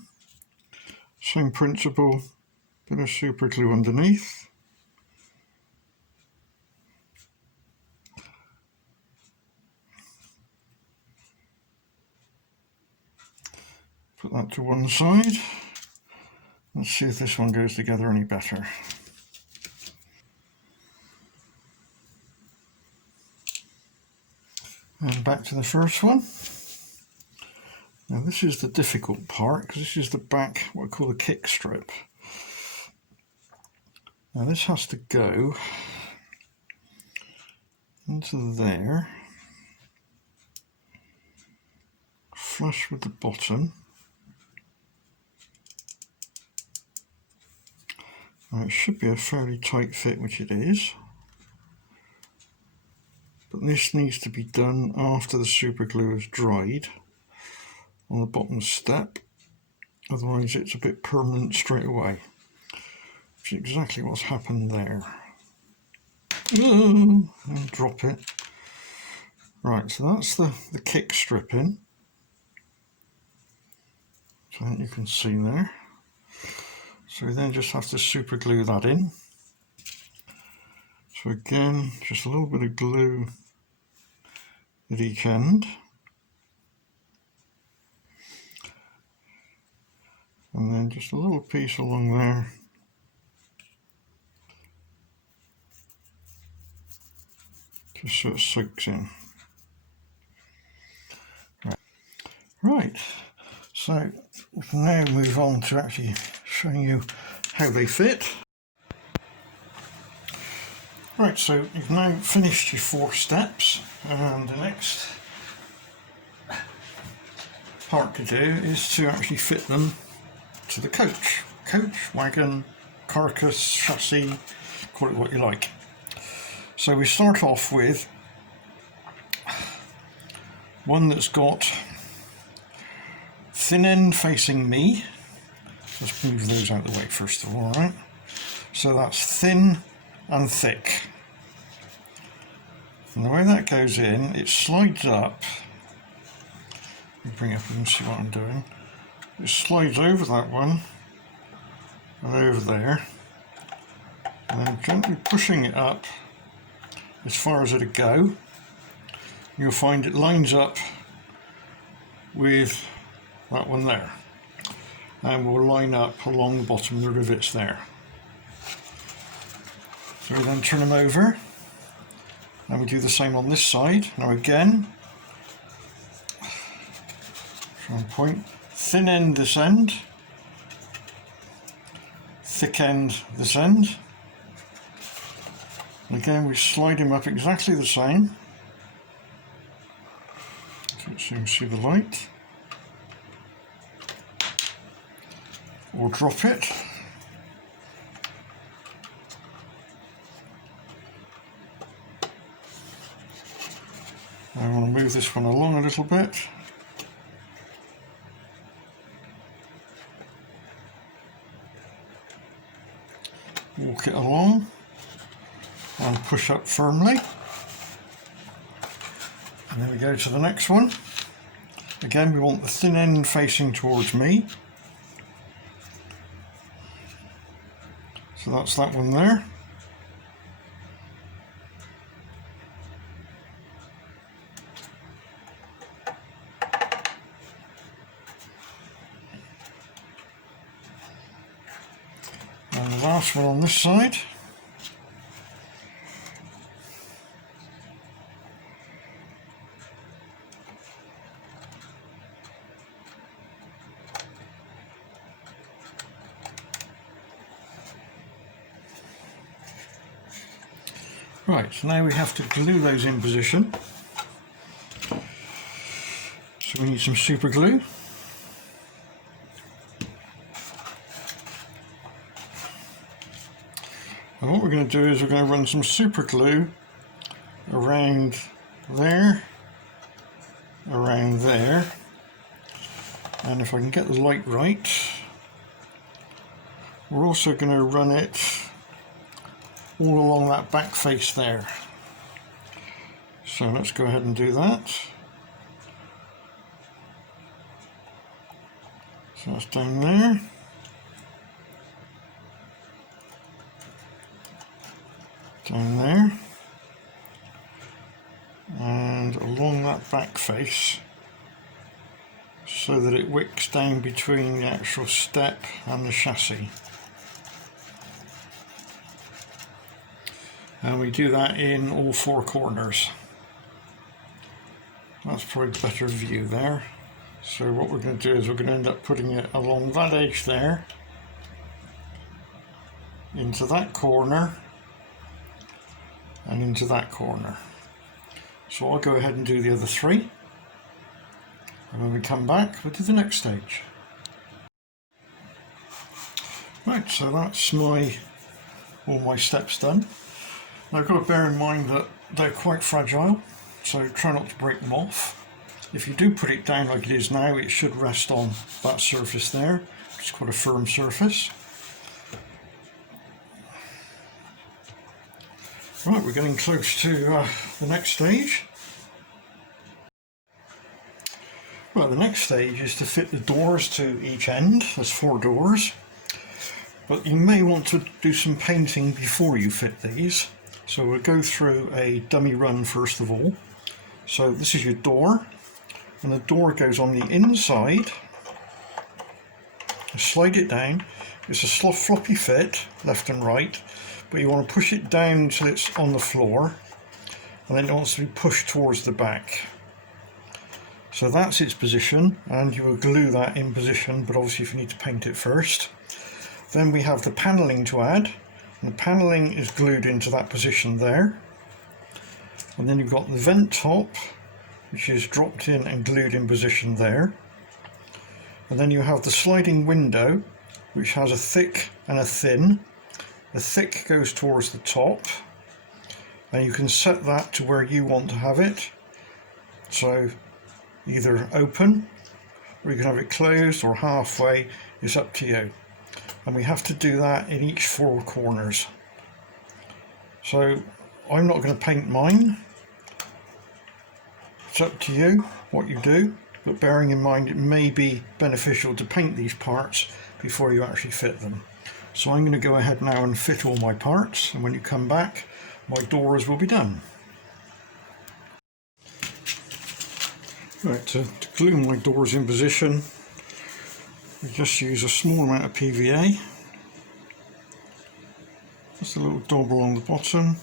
Same principle, bit of super glue underneath. Put that to one side. Let's see if this one goes together any better. And back to the first one. Now this is the difficult part, because this is the back, what I call the kick strip. Now this has to go into there, flush with the bottom. Now it should be a fairly tight fit, which it is. But this needs to be done after the super glue has dried on the bottom step, otherwise it's a bit permanent straight away, which is exactly what's happened there. Oh, I'll drop it. Right, so that's the kick stripping, so you can see there. So we then just have to super glue that in. So again, just a little bit of glue at each end. And then just a little piece along there. Just so it soaks in. Right, so we can now move on to actually showing you how they fit. Right, so you've now finished your 4 steps, and the next part to do is to actually fit them to the coach, wagon, carcass, chassis, call it what you like. So we start off with one that's got thin end facing me. Let's move those out of the way first of all, right? So that's thin and thick. And the way that goes in, it slides up. Let me bring it up and see what I'm doing. It slides over that one and over there, and then gently pushing it up as far as it'll go. You'll find it lines up with that one there, and will line up along the bottom of the rivets there. So we then turn them over, and we do the same on this side. Now again, try and point, thin end this end, thick end this end. And again we slide him up exactly the same, so you can see the light, or drop it. I want to move this one along a little bit. Walk it along and push up firmly. And then we go to the next one. Again, we want the thin end facing towards me. So that's that one there. And the last one on this side. Right, so now we have to glue those in position. So we need some super glue. And what we're going to do is we're going to run some super glue around there, and if I can get the light right, we're also going to run it all along that back face there. So let's go ahead and do that. So that's down there. Down there. And along that back face, so that it wicks down between the actual step and the chassis. And we do that in all four corners. That's probably a better view there. So what we're going to do is we're going to end up putting it along that edge there, into that corner, and into that corner. So I'll go ahead and do the other three, and when we come back we'll do the next stage. Right, so that's all my steps done. Now I've got to bear in mind that they're quite fragile, so try not to break them off. If you do put it down like it is now, it should rest on that surface there, which is quite a firm surface. Right, we're getting close to the next stage. Right, the next stage is to fit the doors to each end. There's 4 doors, but you may want to do some painting before you fit these. So we'll go through a dummy run first of all. So this is your door, and the door goes on the inside. Slide it down. It's a floppy fit, left and right, but you want to push it down until it's on the floor, and then it wants to be pushed towards the back. So that's its position, and you will glue that in position, but obviously if you need to paint it first. Then we have the panelling to add, and the panelling is glued into that position there. And then you've got the vent top, which is dropped in and glued in position there. And then you have the sliding window, which has a thick and a thin. The thick goes towards the top, and you can set that to where you want to have it. So either open, or you can have it closed, or halfway, it's up to you. And we have to do that in each 4 corners. So I'm not going to paint mine. It's up to you what you do, but bearing in mind it may be beneficial to paint these parts before you actually fit them. So I'm going to go ahead now and fit all my parts, and when you come back my doors will be done. Right, to glue my doors in position, we just use a small amount of PVA, just a little dab along the bottom,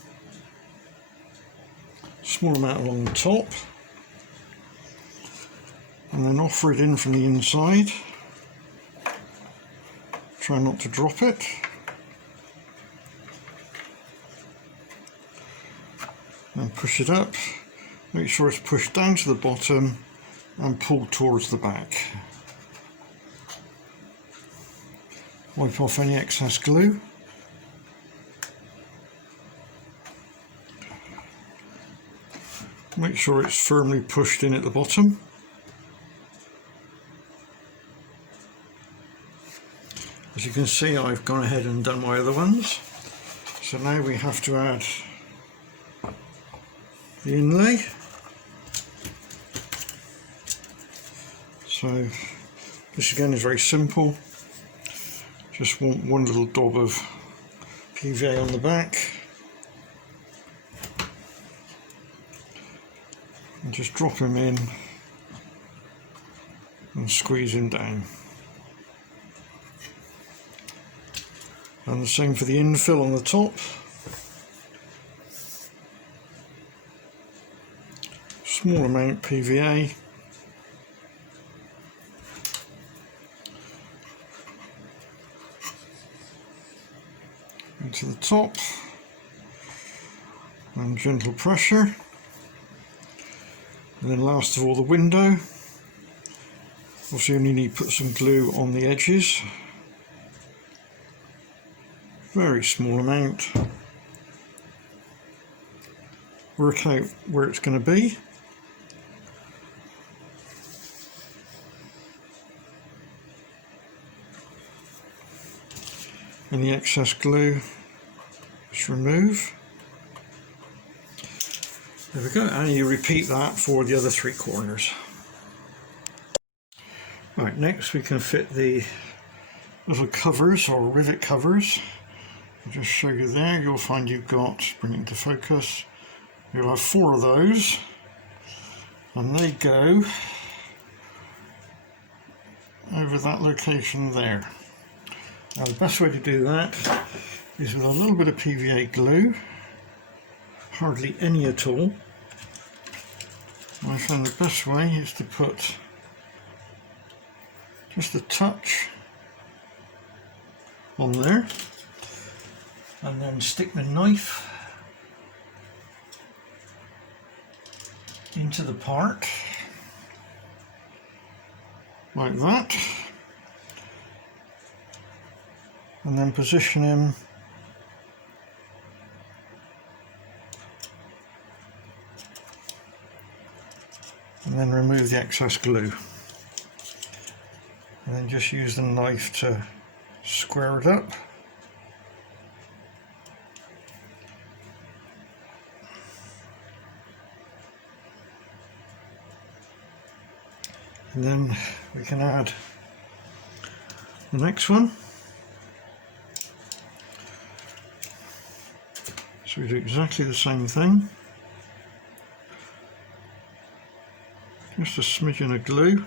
small amount along the top, and then offer it in from the inside. Try not to drop it. And push it up, make sure it's pushed down to the bottom and pulled towards the back. Wipe off any excess glue. Make sure it's firmly pushed in at the bottom. As you can see, I've gone ahead and done my other ones. So now we have to add the inlay. So this again is very simple. Just want one little dob of PVA on the back. And just drop him in and squeeze him down. And the same for the infill on the top. Small amount PVA. Into the top. And gentle pressure. And then last of all the window. Obviously only need to put some glue on the edges. Very small amount. Work out where it's going to be. And the excess glue, just remove. There we go, and you repeat that for the other 3 corners. Right, next we can fit the little covers or rivet covers. I'll just show you there. You'll find you've got, bring it into focus, you'll have 4 of those, and they go over that location there. Now the best way to do that is with a little bit of PVA glue, hardly any at all. I found the best way is to put just a touch on there, and then stick the knife into the part like that, and then position him and then remove the excess glue, and then just use the knife to square it up. And then we can add the next one. So we do exactly the same thing. Just a smidgen of glue.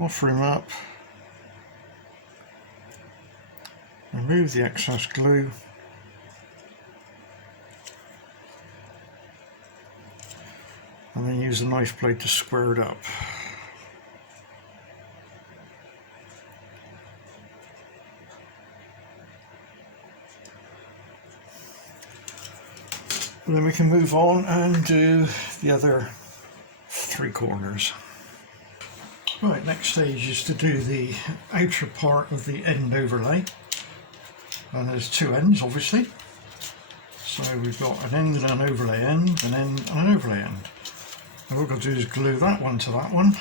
Offer him up. Remove the excess glue. And then use the knife blade to square it up. And then we can move on and do the other 3 corners. Right, next stage is to do the outer part of the end overlay. And there's 2 ends, obviously. So we've got an end and an overlay end, an end and an overlay end. And what we're going to do is glue that one to that one.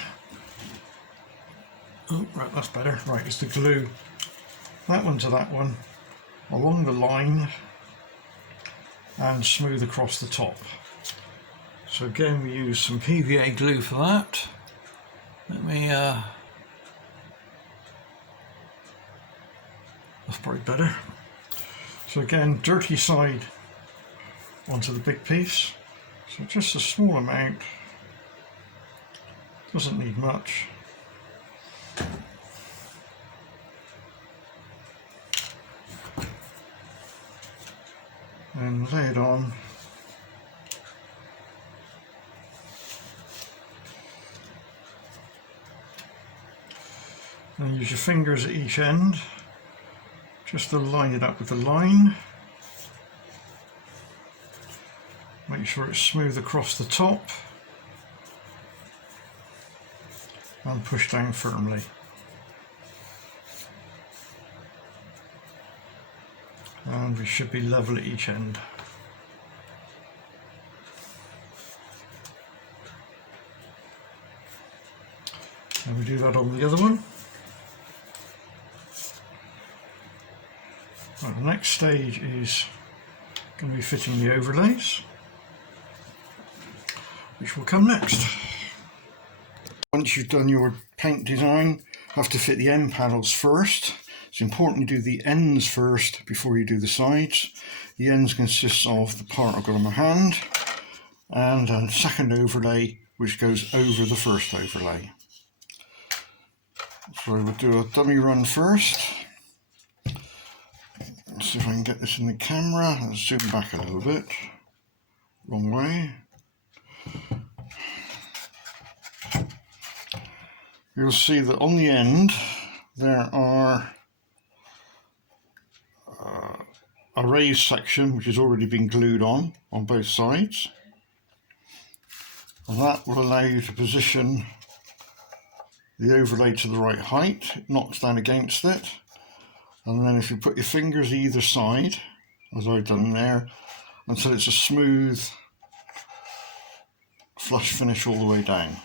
Oh, right, that's better. Right, it's to glue that one to that one along the line and smooth across the top. So again, we use some PVA glue for that. Let me, that's probably better. So again, dirty side onto the big piece. So just a small amount. Doesn't need much. And lay it on. And use your fingers at each end just to line it up with the line. Make sure it's smooth across the top and push down firmly. and we should be level at each end. And we do that on the other one. Right, the next stage is going to be fitting the overlays, which will come next. Once you've done your paint design, you have to fit the end panels first. It's important you do the ends first before you do the sides. The ends consists of the part I've got on my hand and a second overlay which goes over the first overlay. So we'll do a dummy run first. Let's see if I can get this in the camera. Let's zoom back a little bit. Wrong way. You'll see that on the end there are a raised section which has already been glued on both sides, and that will allow you to position the overlay to the right height. It knocks down against it, and then if you put your fingers either side, as I've done there, until it's a smooth flush finish all the way down,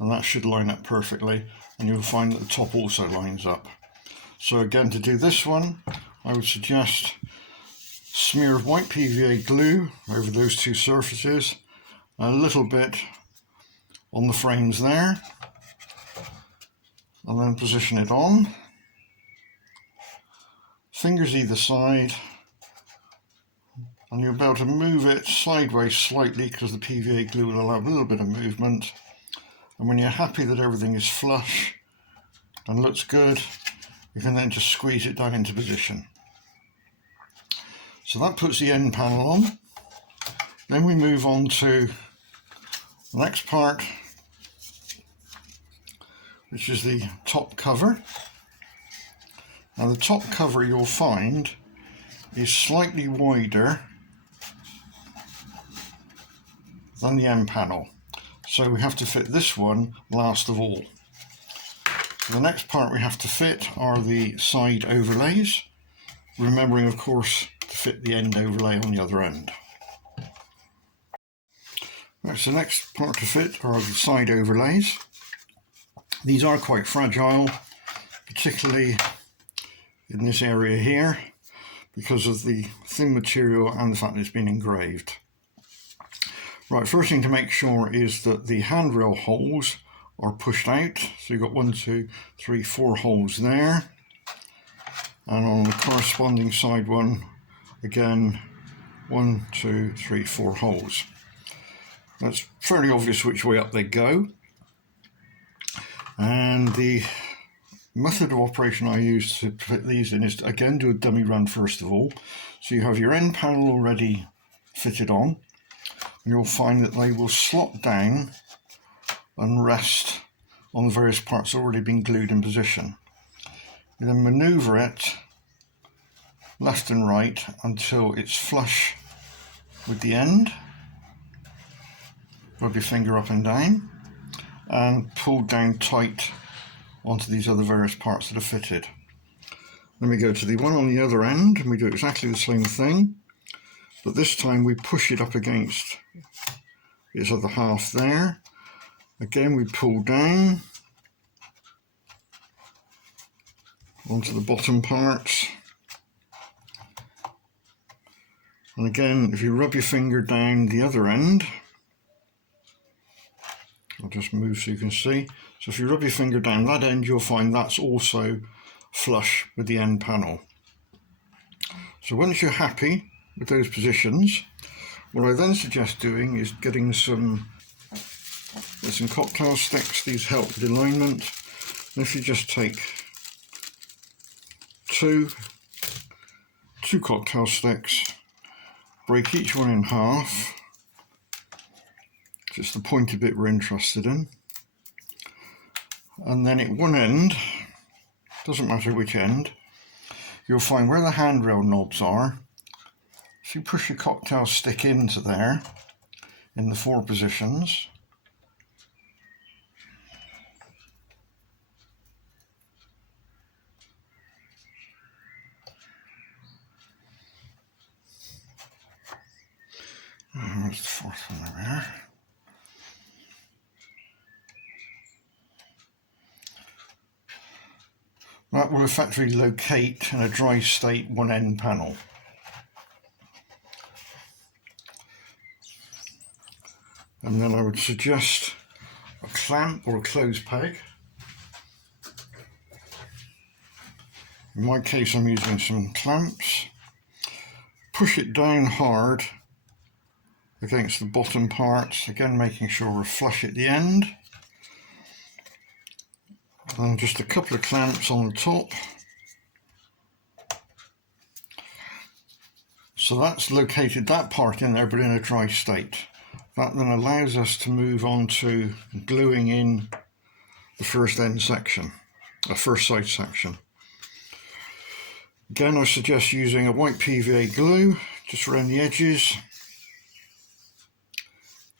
and that should line up perfectly, and you'll find that the top also lines up. So again, to do this one, I would suggest smear of white PVA glue over those two surfaces, a little bit on the frames there, and then position it on. Fingers either side, and you'll be able to move it sideways slightly because the PVA glue will allow a little bit of movement. And when you're happy that everything is flush and looks good, you can then just squeeze it down into position. So that puts the end panel on. Then we move on to the next part, which is the top cover. Now the top cover, you'll find, is slightly wider than the end panel. So we have to fit this one last of all. So the next part we have to fit are the side overlays, remembering of course to fit the end overlay on the other end. Right, so the next part to fit are the side overlays. These are quite fragile, particularly in this area here, because of the thin material and the fact that it's been engraved. Right, first thing to make sure is that the handrail holes are pushed out. So you've got 1, 2, 3, 4 holes there. And on the corresponding side one, again, 1, 2, 3, 4 holes. That's fairly obvious which way up they go. And the method of operation I use to fit these in is to again do a dummy run first of all. So you have your end panel already fitted on, and you'll find that they will slot down and rest on the various parts already been glued in position. You then manoeuvre it left and right until it's flush with the end. Rub your finger up and down and pull down tight onto these other various parts that are fitted. Then we go to the one on the other end and we do exactly the same thing, but this time we push it up against its other half there. Again we pull down onto the bottom parts, and again if you rub your finger down the other end, I'll just move so you can see. So if you rub your finger down that end, you'll find that's also flush with the end panel. So once you're happy with those positions, what I then suggest doing is getting some cocktail sticks. These help with alignment. And if you just take two cocktail sticks, break each one in half, just the pointy bit we're interested in, and then at one end, doesn't matter which end, you'll find where the handrail knobs are. If you push your cocktail stick into there in the 4 positions, fourth one over there. That will effectively locate in a dry state one end panel. And then I would suggest a clamp or a clothes peg. In my case, I'm using some clamps. Push it down hard against the bottom parts, again making sure we're flush at the end. And just a couple of clamps on the top. So that's located that part in there, but in a dry state. That then allows us to move on to gluing in the first end section, the first side section. Again, I suggest using a white PVA glue just around the edges,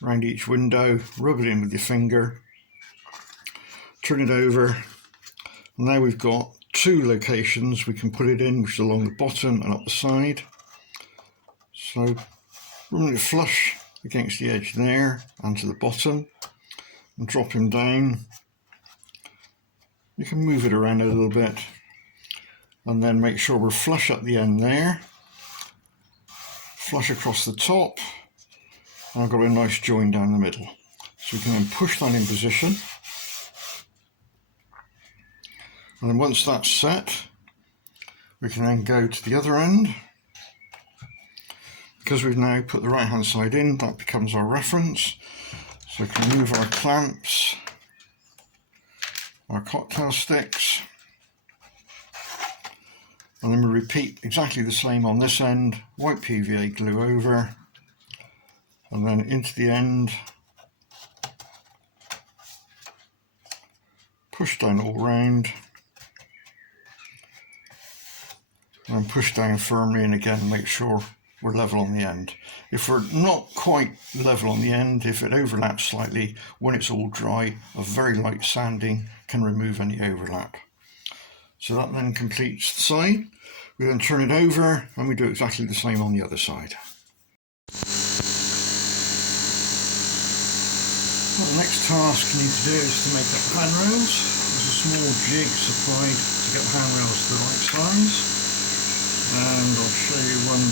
around each window. Rub it in with your finger, turn it over. Now we've got two locations we can put it in, which is along the bottom and up the side. So run it flush against the edge there and to the bottom and drop him down. You can move it around a little bit and then make sure we're flush at the end there, flush across the top, and I've got a nice join down the middle. So we can then push that in position, and then once that's set we can then go to the other end. Because we've now put the right hand side in, that becomes our reference. So we can move our clamps, our cocktail sticks, and then we repeat exactly the same on this end. White PVA glue over, and then into the end, push down all round, and push down firmly, and again make sure we're level on the end. If we're not quite level on the end, if it overlaps slightly, when it's all dry, a very light sanding can remove any overlap. So that then completes the side. We then turn it over and we do exactly the same on the other side. Well, the next task you need to do is to make up handrails. There's a small jig supplied to get the handrails to the right size, and I'll show you one.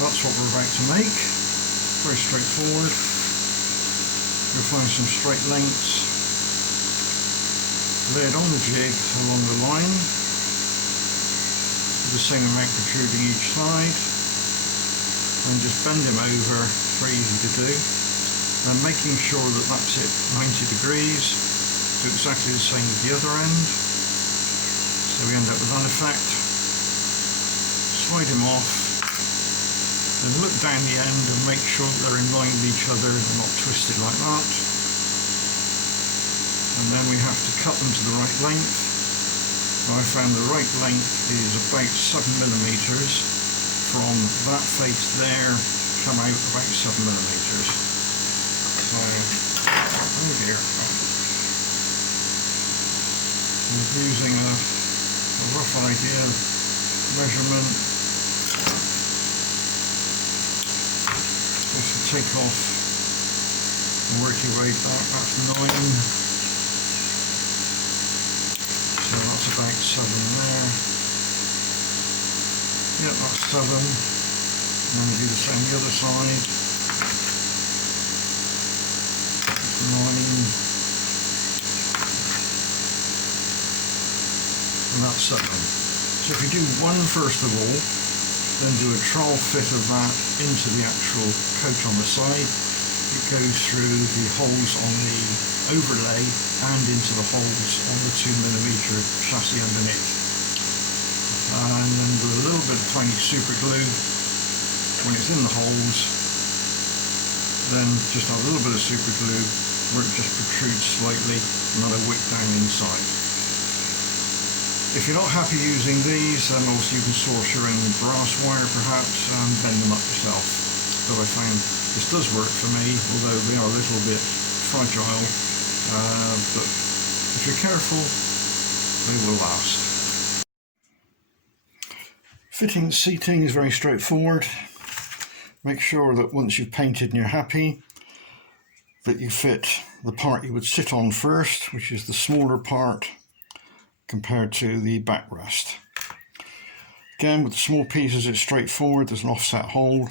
That's what we're about to make. Very straightforward. You'll find some straight lengths, lay it on the jig along the line, with the same amount protruding each side, and just bend them over. Very easy to do. And making sure that that's it, 90 degrees. Do exactly the same with the other end. So we end up with that effect. Slide him off. Then look down the end and make sure that they're in line with each other and not twisted like that. And then we have to cut them to the right length. I found the right length is about 7mm from that face there, come out about 7mm. So, oh dear. I'm using a rough idea measurement. Just to take off and work your way back, that's 9. So that's about 7 there. Yep, that's 7. And then we do the same on the other side. 9. And that's 7. So if you do one first of all, then do a trowel fit of that into the actual coat on the side. It goes through the holes on the overlay and into the holes on the 2mm chassis underneath. And then with a little bit of tiny super glue, when it's in the holes, then just add a little bit of super glue where it just protrudes slightly and let it wick down inside. If you're not happy using these, then also you can source your own brass wire perhaps and bend them up yourself. But I find this does work for me, although they are a little bit fragile, but if you're careful, they will last. Fitting the seating is very straightforward. Make sure that once you've painted and you're happy, that you fit the part you would sit on first, which is the smaller part compared to the backrest. Again, with the small pieces it's straightforward, there's an offset hole.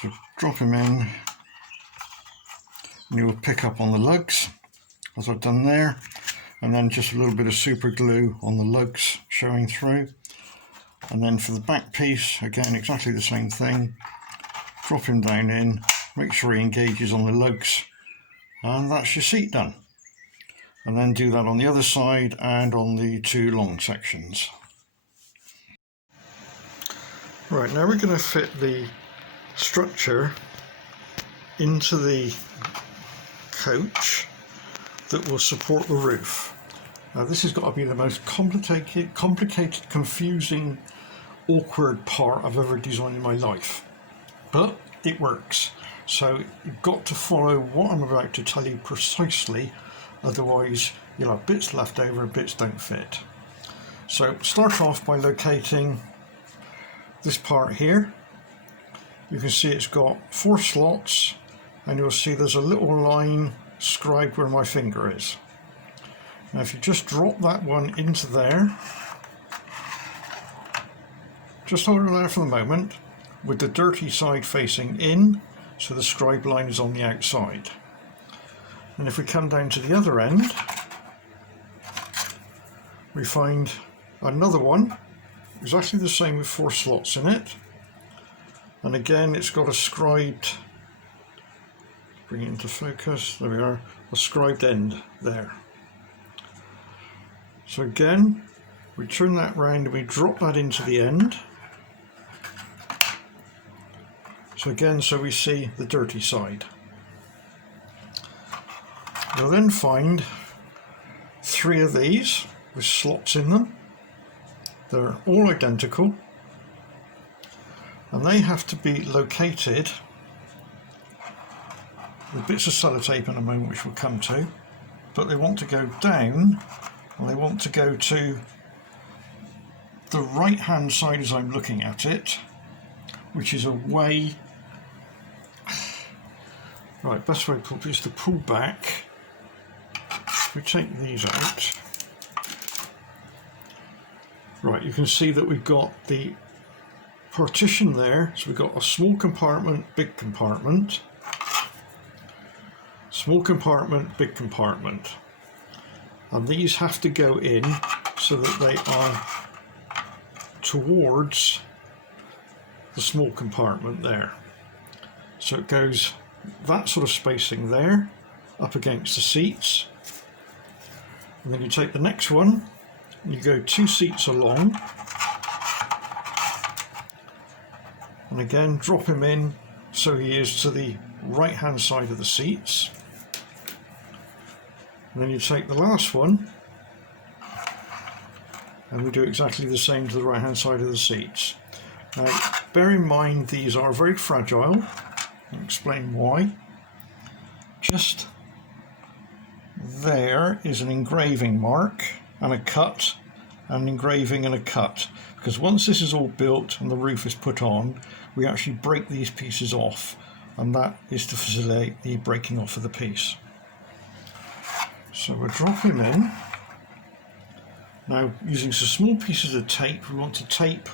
So drop them in and you'll pick up on the lugs, as I've done there, and then just a little bit of super glue on the lugs showing through. And then for the back piece, again exactly the same thing. Drop him down in, make sure he engages on the lugs, and that's your seat done. And then do that on the other side and on the two long sections. Right, now we're going to fit the structure into the coach that will support the roof. Now this has got to be the most complicated, confusing, awkward part I've ever designed in my life. But it works. So you've got to follow what I'm about to tell you precisely, otherwise you'll have bits left over and bits don't fit. So start off by locating this part here. You can see it's got 4 slots, and you'll see there's a little line scribed where my finger is. Now if you just drop that one into there, just hold it there for the moment, with the dirty side facing in, so the scribe line is on the outside. And if we come down to the other end, we find another one, exactly the same with 4 slots in it. And again, it's got a scribed, bring it into focus, there we are, a scribed end there. So again, we turn that round and we drop that into the end. So again, so we see the dirty side. You'll then find 3 of these with slots in them. They're all identical, and they have to be located with bits of sellotape in a moment, which we'll come to, but they want to go down, and they want to go to the right hand side as I'm looking at it, which is away. Right, best way to is to pull back. If we take these out, right, you can see that we've got the partition there. So we've got a small compartment, big compartment, small compartment, big compartment, and these have to go in so that they are towards the small compartment there. So it goes that sort of spacing there up against the seats, and then you take the next one and you go 2 seats along, and again drop him in so he is to the right hand side of the seats, and then you take the last one and we do exactly the same to the right hand side of the seats. Now bear in mind these are very fragile. I'll explain why. Just there is an engraving mark and a cut, and an engraving and a cut, because once this is all built and the roof is put on, we actually break these pieces off, and that is to facilitate the breaking off of the piece. So we'll drop him in. Now using some small pieces of tape, we want to tape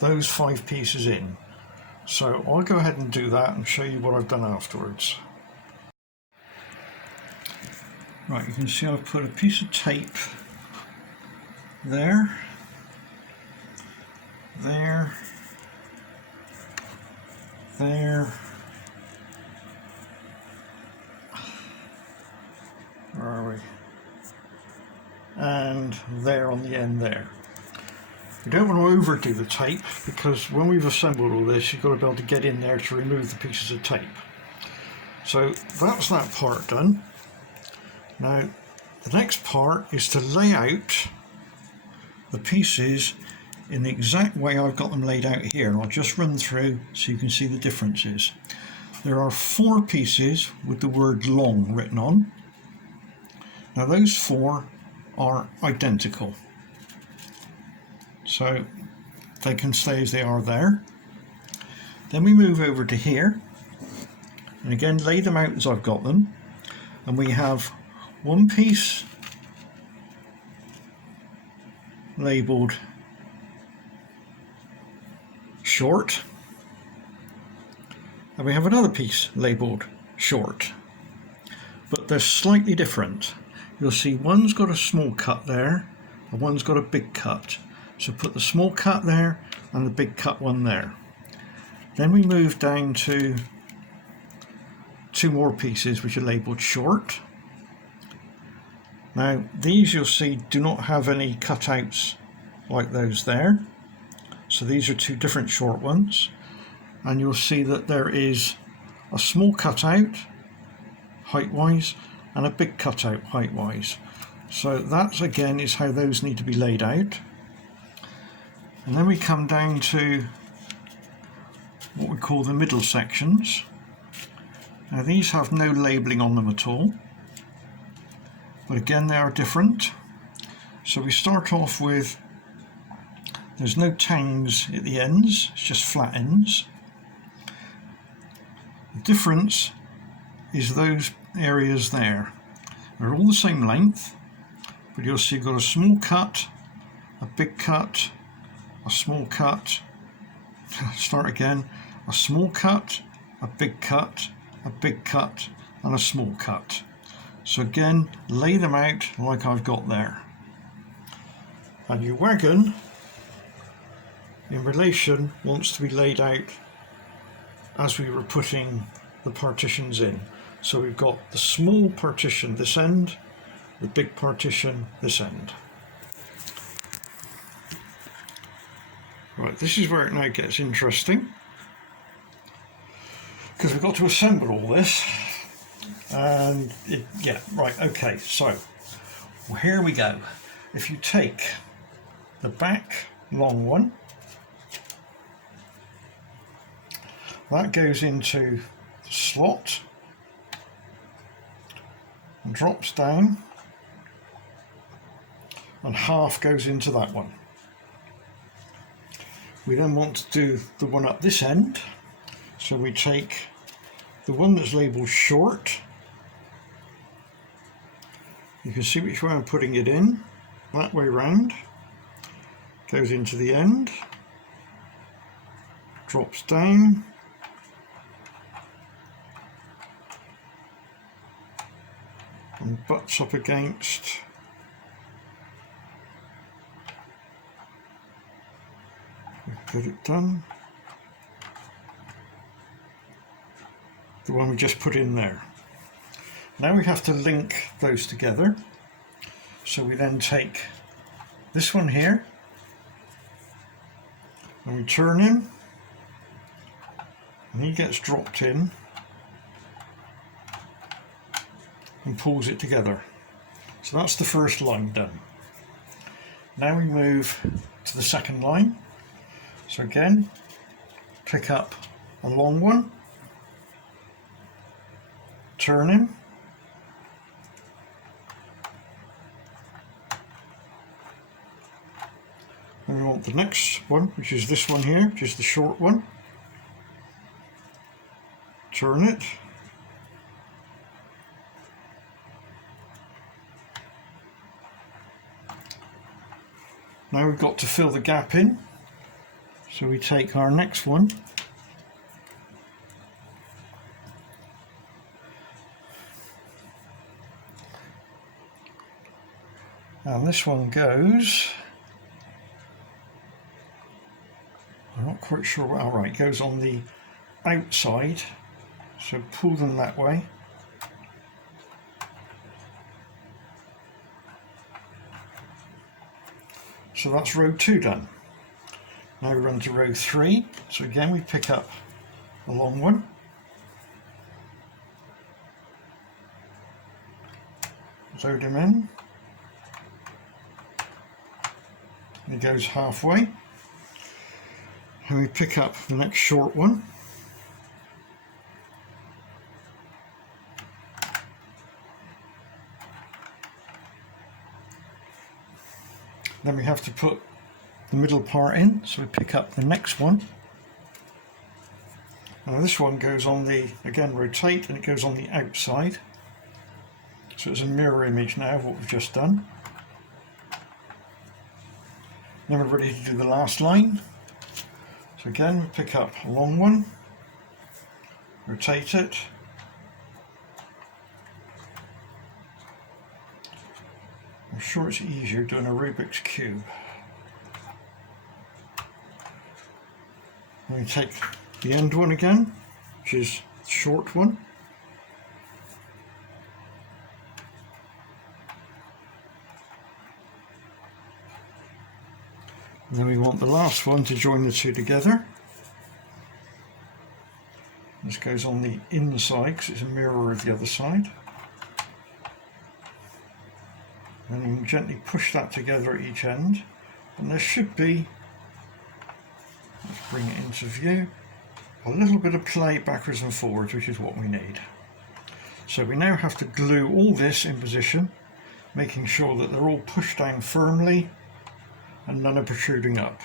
those 5 pieces in. So I'll go ahead and do that and show you what I've done afterwards. Right, you can see I've put a piece of tape there, there, there, where are we? And there on the end there. You don't want to overdo the tape, because when we've assembled all this, you've got to be able to get in there to remove the pieces of tape. So that's that part done. Now the next part is to lay out the pieces in the exact way I've got them laid out here. I'll just run through so you can see the differences. There are 4 pieces with the word long written on. Now those 4 are identical, so they can stay as they are there. Then we move over to here, and again lay them out as I've got them, and we have one piece labelled short, and we have another piece labelled short, but they're slightly different. You'll see one's got a small cut there and one's got a big cut, so put the small cut there and the big cut one there. Then we move down to two more pieces which are labelled short. Now these, you'll see, do not have any cutouts like those there, so these are two different short ones, and you'll see that there is a small cutout height wise and a big cutout height wise. So that again is how those need to be laid out. And then we come down to what we call the middle sections. Now these have no labelling on them at all, but again they are different. So we start off with, there's no tangs at the ends, it's just flat ends. The difference is those areas there. They're all the same length, but you'll see you've got a small cut, a big cut, a small cut, start again, a small cut, a big cut, a big cut and a small cut. So again, lay them out like I've got there. And your wagon in relation wants to be laid out as we were putting the partitions in. So we've got the small partition this end, the big partition this end. Right, this is where it now gets interesting, because we've got to assemble all this, and yeah, right, okay, so well, here we go. If you take the back long one, that goes into the slot and drops down, and half goes into that one. We then want to do the one up this end, so we take the one that's labelled short. You can see which way I'm putting it in, that way round, goes into the end, drops down, and butts up against get it done, the one we just put in there. Now we have to link those together, so we then take this one here and we turn him, and he gets dropped in and pulls it together. So that's the first line done. Now we move to the second line. So again, pick up a long one, turn him, and we want the next one, which is this one here, which is the short one, turn it, now we've got to fill the gap in. So we take our next one, and this one goes, I'm not quite sure what, all right, goes on the outside, so pull them that way. So that's row 2 done. Now we run to row 3, so again we pick up a long one, load him in, and he goes halfway, and we pick up the next short one, then we have to put the middle part in, so we pick up the next one, Now this one goes on the, again rotate, and it goes on the outside. So it's a mirror image now of what we've just done. Then we're ready to do the last line. So again, we pick up a long one, rotate it, I'm sure it's easier doing a Rubik's Cube. And we take the end one again, which is the short one. And then we want the last one to join the two together. This goes on the inside because it's a mirror of the other side. And you can gently push that together at each end. And there should be, let's bring it into view, a little bit of play backwards and forwards, which is what we need. So we now have to glue all this in position, making sure that they're all pushed down firmly and none are protruding up.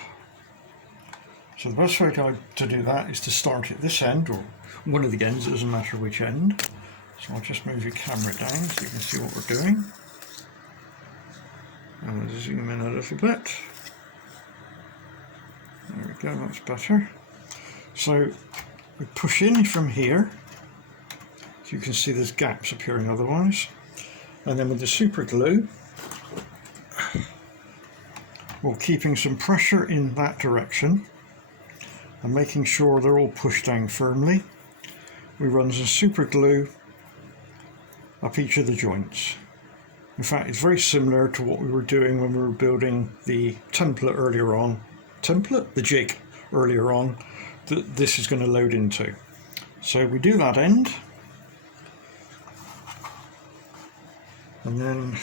So the best way to do that is to start at this end, or one of the ends, it doesn't matter which end. So I'll just move your camera down so you can see what we're doing. And I'll zoom in a little bit. There we go, that's better. So we push in from here, so you can see there's gaps appearing otherwise. And then with the super glue, we're keeping some pressure in that direction and making sure they're all pushed down firmly. We run some super glue up each of the joints. In fact, it's very similar to what we were doing when we were building the template earlier on. The jig earlier on, that this is going to load into. So we do that end, and then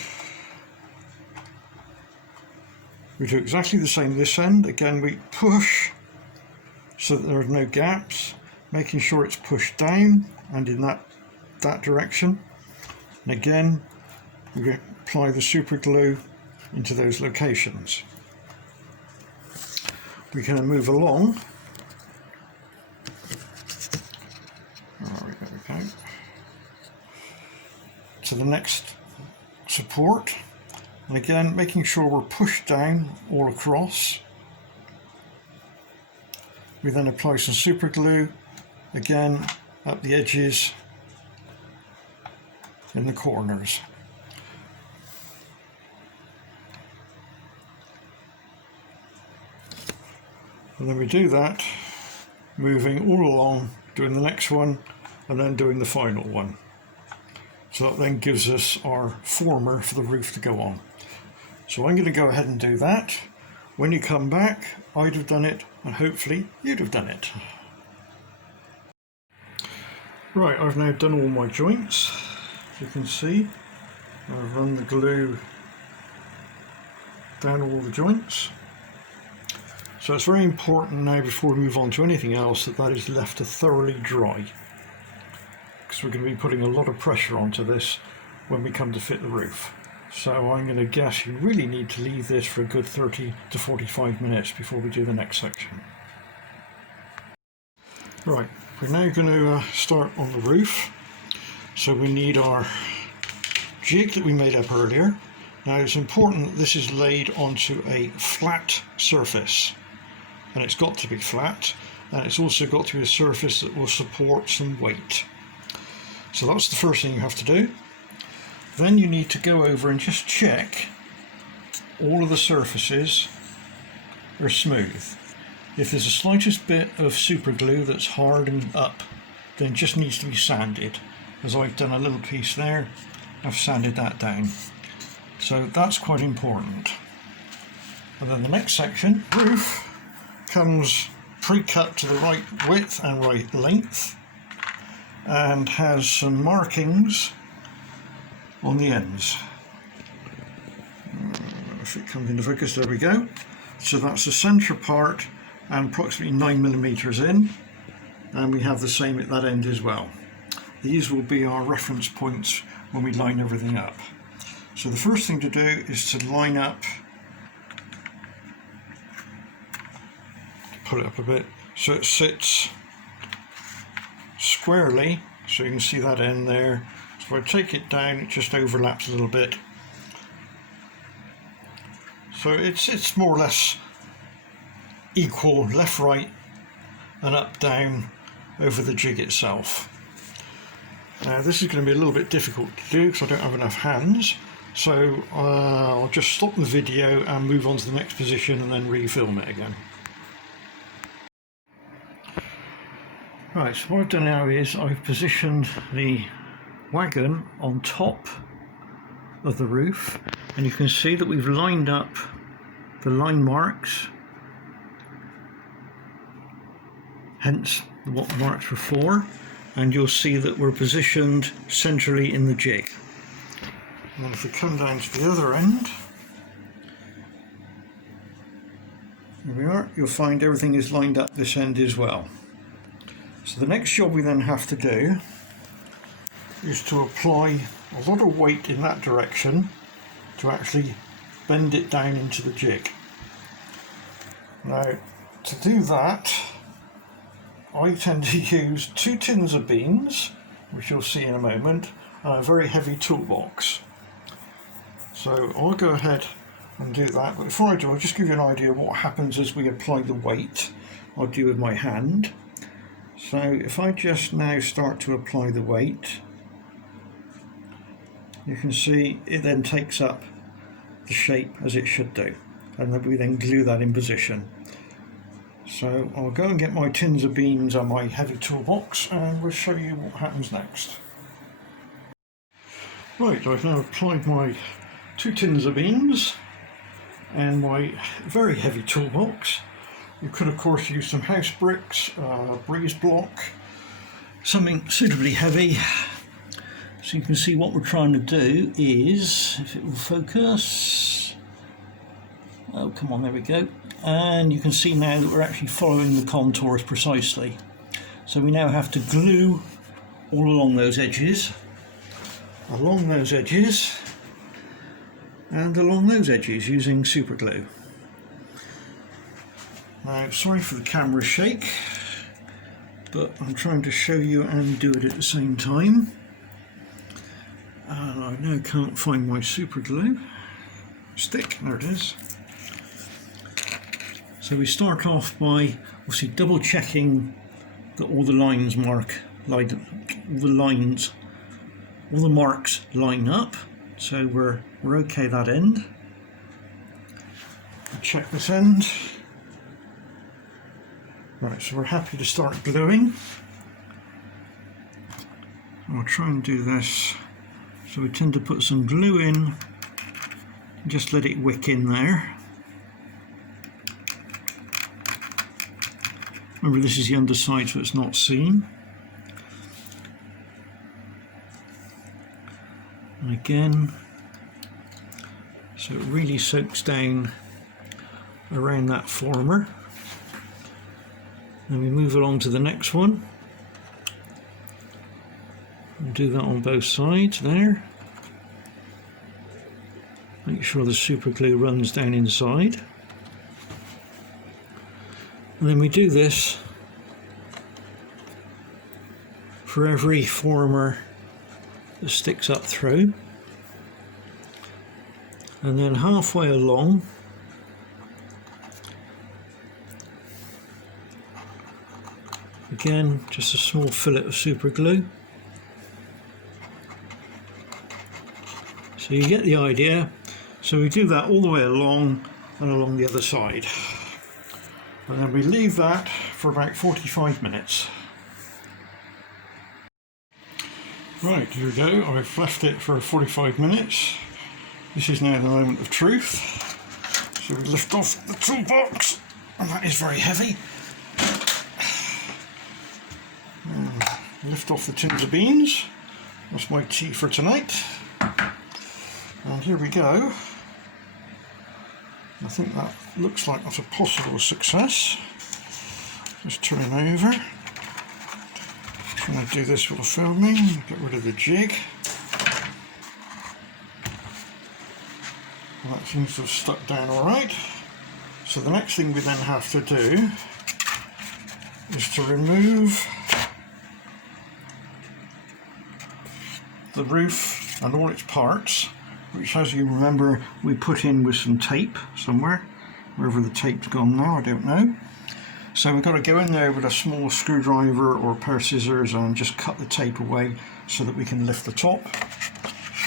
we do exactly the same this end. Again, we push so that there are no gaps, making sure it's pushed down and in that direction. And again, we apply the super glue into those locations. We can move along. There we go. To the next support. And again, making sure we're pushed down all across. We then apply some super glue, again, up the edges in the corners. And then we do that, moving all along, doing the next one, and then doing the final one. So that then gives us our former for the roof to go on. So I'm going to go ahead and do that. When you come back, I'd have done it, and hopefully you'd have done it. Right, I've now done all my joints. As you can see, I've run the glue down all the joints. So it's very important now, before we move on to anything else, that is left to thoroughly dry, because we're going to be putting a lot of pressure onto this when we come to fit the roof. So I'm going to guess you really need to leave this for a good 30 to 45 minutes before we do the next section. Right, we're now going to start on the roof. So we need our jig that we made up earlier. Now it's important that this is laid onto a flat surface, and it's got to be flat, and it's also got to be a surface that will support some weight. So that's the first thing you have to do. Then you need to go over and just check all of the surfaces are smooth. If there's the slightest bit of super glue that's hardened up, then it just needs to be sanded. As I've done a little piece there, I've sanded that down. So that's quite important. And then the next section, roof, comes pre-cut to the right width and right length, and has some markings on the ends. If it comes into focus, there we go. So that's the centre part and approximately 9mm in, and we have the same at that end as well. These will be our reference points when we line everything up. So the first thing to do is to line up, put it up a bit, so it sits squarely, so you can see that end there. So if I take it down, it just overlaps a little bit. So it's more or less equal, left, right and up, down over the jig itself. Now this is going to be a little bit difficult to do because I don't have enough hands, so I'll just stop the video and move on to the next position and then refilm it again. Right, so what I've done now is I've positioned the wagon on top of the roof, and you can see that we've lined up the line marks, hence what the marks were for, and you'll see that we're positioned centrally in the jig. And then if we come down to the other end, here we are, you'll find everything is lined up this end as well. So the next job we then have to do is to apply a lot of weight in that direction to actually bend it down into the jig. Now, to do that, I tend to use 2 tins of beans, which you'll see in a moment, and a very heavy toolbox. So I'll go ahead and do that, but before I do, I'll just give you an idea of what happens as we apply the weight. I'll do with my hand. So if I just now start to apply the weight, you can see it then takes up the shape as it should do, and then we then glue that in position. So I'll go and get my tins of beans and my heavy toolbox, and we'll show you what happens next. Right, I've now applied my 2 tins of beans and my very heavy toolbox. You could of course use some house bricks, breeze block, something suitably heavy. So you can see what we're trying to do is, if it will focus, oh come on, there we go, and you can see now that we're actually following the contours precisely. So we now have to glue all along those edges, and along those edges using super glue. Now, sorry for the camera shake, but I'm trying to show you and do it at the same time. And I now can't find my super glue stick. There it is. So we start off by obviously double checking that all the lines all the marks line up. So we're okay that end. I'll check this end. Right, so we're happy to start gluing. I'll try and do this. So we tend to put some glue in, just let it wick in there. Remember, this is the underside, so it's not seen. And again, so it really soaks down around that former. Then we move along to the next one. And do that on both sides there. Make sure the super glue runs down inside. And then we do this for every former that sticks up through. And then halfway along, again, just a small fillet of super glue. So you get the idea. So we do that all the way along and along the other side. And then we leave that for about 45 minutes. Right, here we go. I've left it for 45 minutes. This is now the moment of truth. So we lift off the toolbox, and that is very heavy. Lift off the tins of beans. That's my tea for tonight. And here we go. I think that looks like that's a possible success. Just turn it over. I'm going to do this with the filming, get rid of the jig. Well, that seems to have stuck down alright. So the next thing we then have to do is to remove the roof and all its parts, which, as you remember, we put in with some tape somewhere. Wherever the tape's gone now, I don't know. So we've got to go in there with a small screwdriver or a pair of scissors and just cut the tape away so that we can lift the top.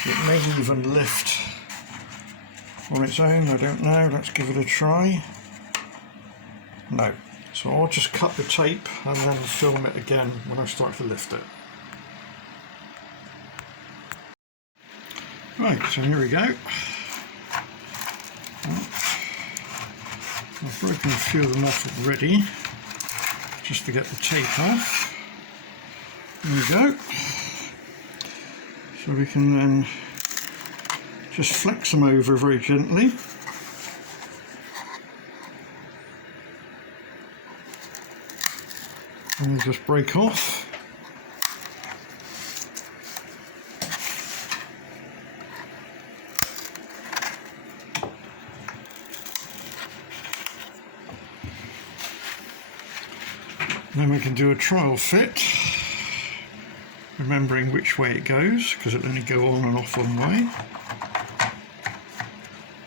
It may even lift on its own, I don't know. Let's give it a try. No. So I'll just cut the tape and then film it again when I start to lift it. Right, so here we go. I've broken a few of them off already, just to get the tape off. There we go. So we can then just flex them over very gently. And they just break off. Then we can do a trial fit, remembering which way it goes, because it'll only go on and off one way.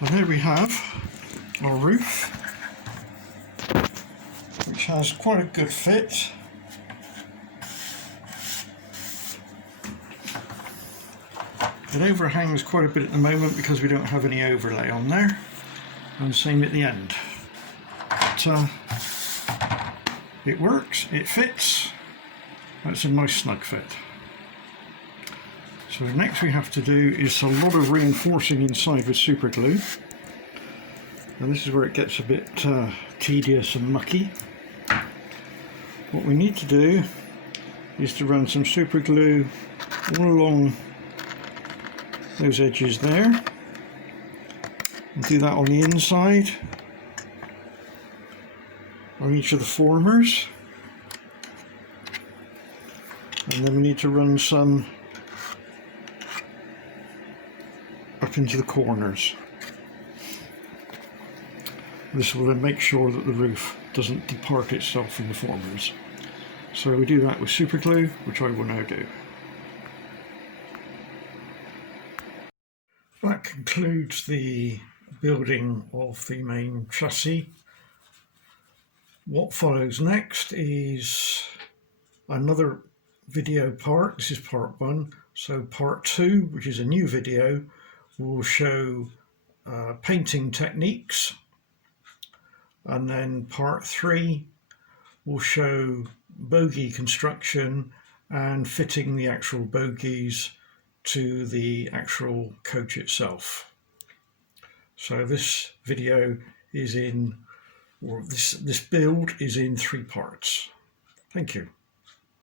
And there we have our roof, which has quite a good fit. It overhangs quite a bit at the moment because we don't have any overlay on there, and same at the end. But, it works, it fits. That's a nice snug fit. So next we have to do is a lot of reinforcing inside with super glue. And this is where it gets a bit tedious and mucky. What we need to do is to run some super glue all along those edges there. And do that on the inside, on each of the formers, and then we need to run some up into the corners. This will then make sure that the roof doesn't depart itself from the formers. So we do that with super glue, which I will now do. That concludes the building of the main chassis. What follows next is another video part. This is part 1. So part 2, which is a new video, will show painting techniques. And then part 3 will show bogie construction and fitting the actual bogies to the actual coach itself. So this video is in, or this build is in 3 parts. Thank you.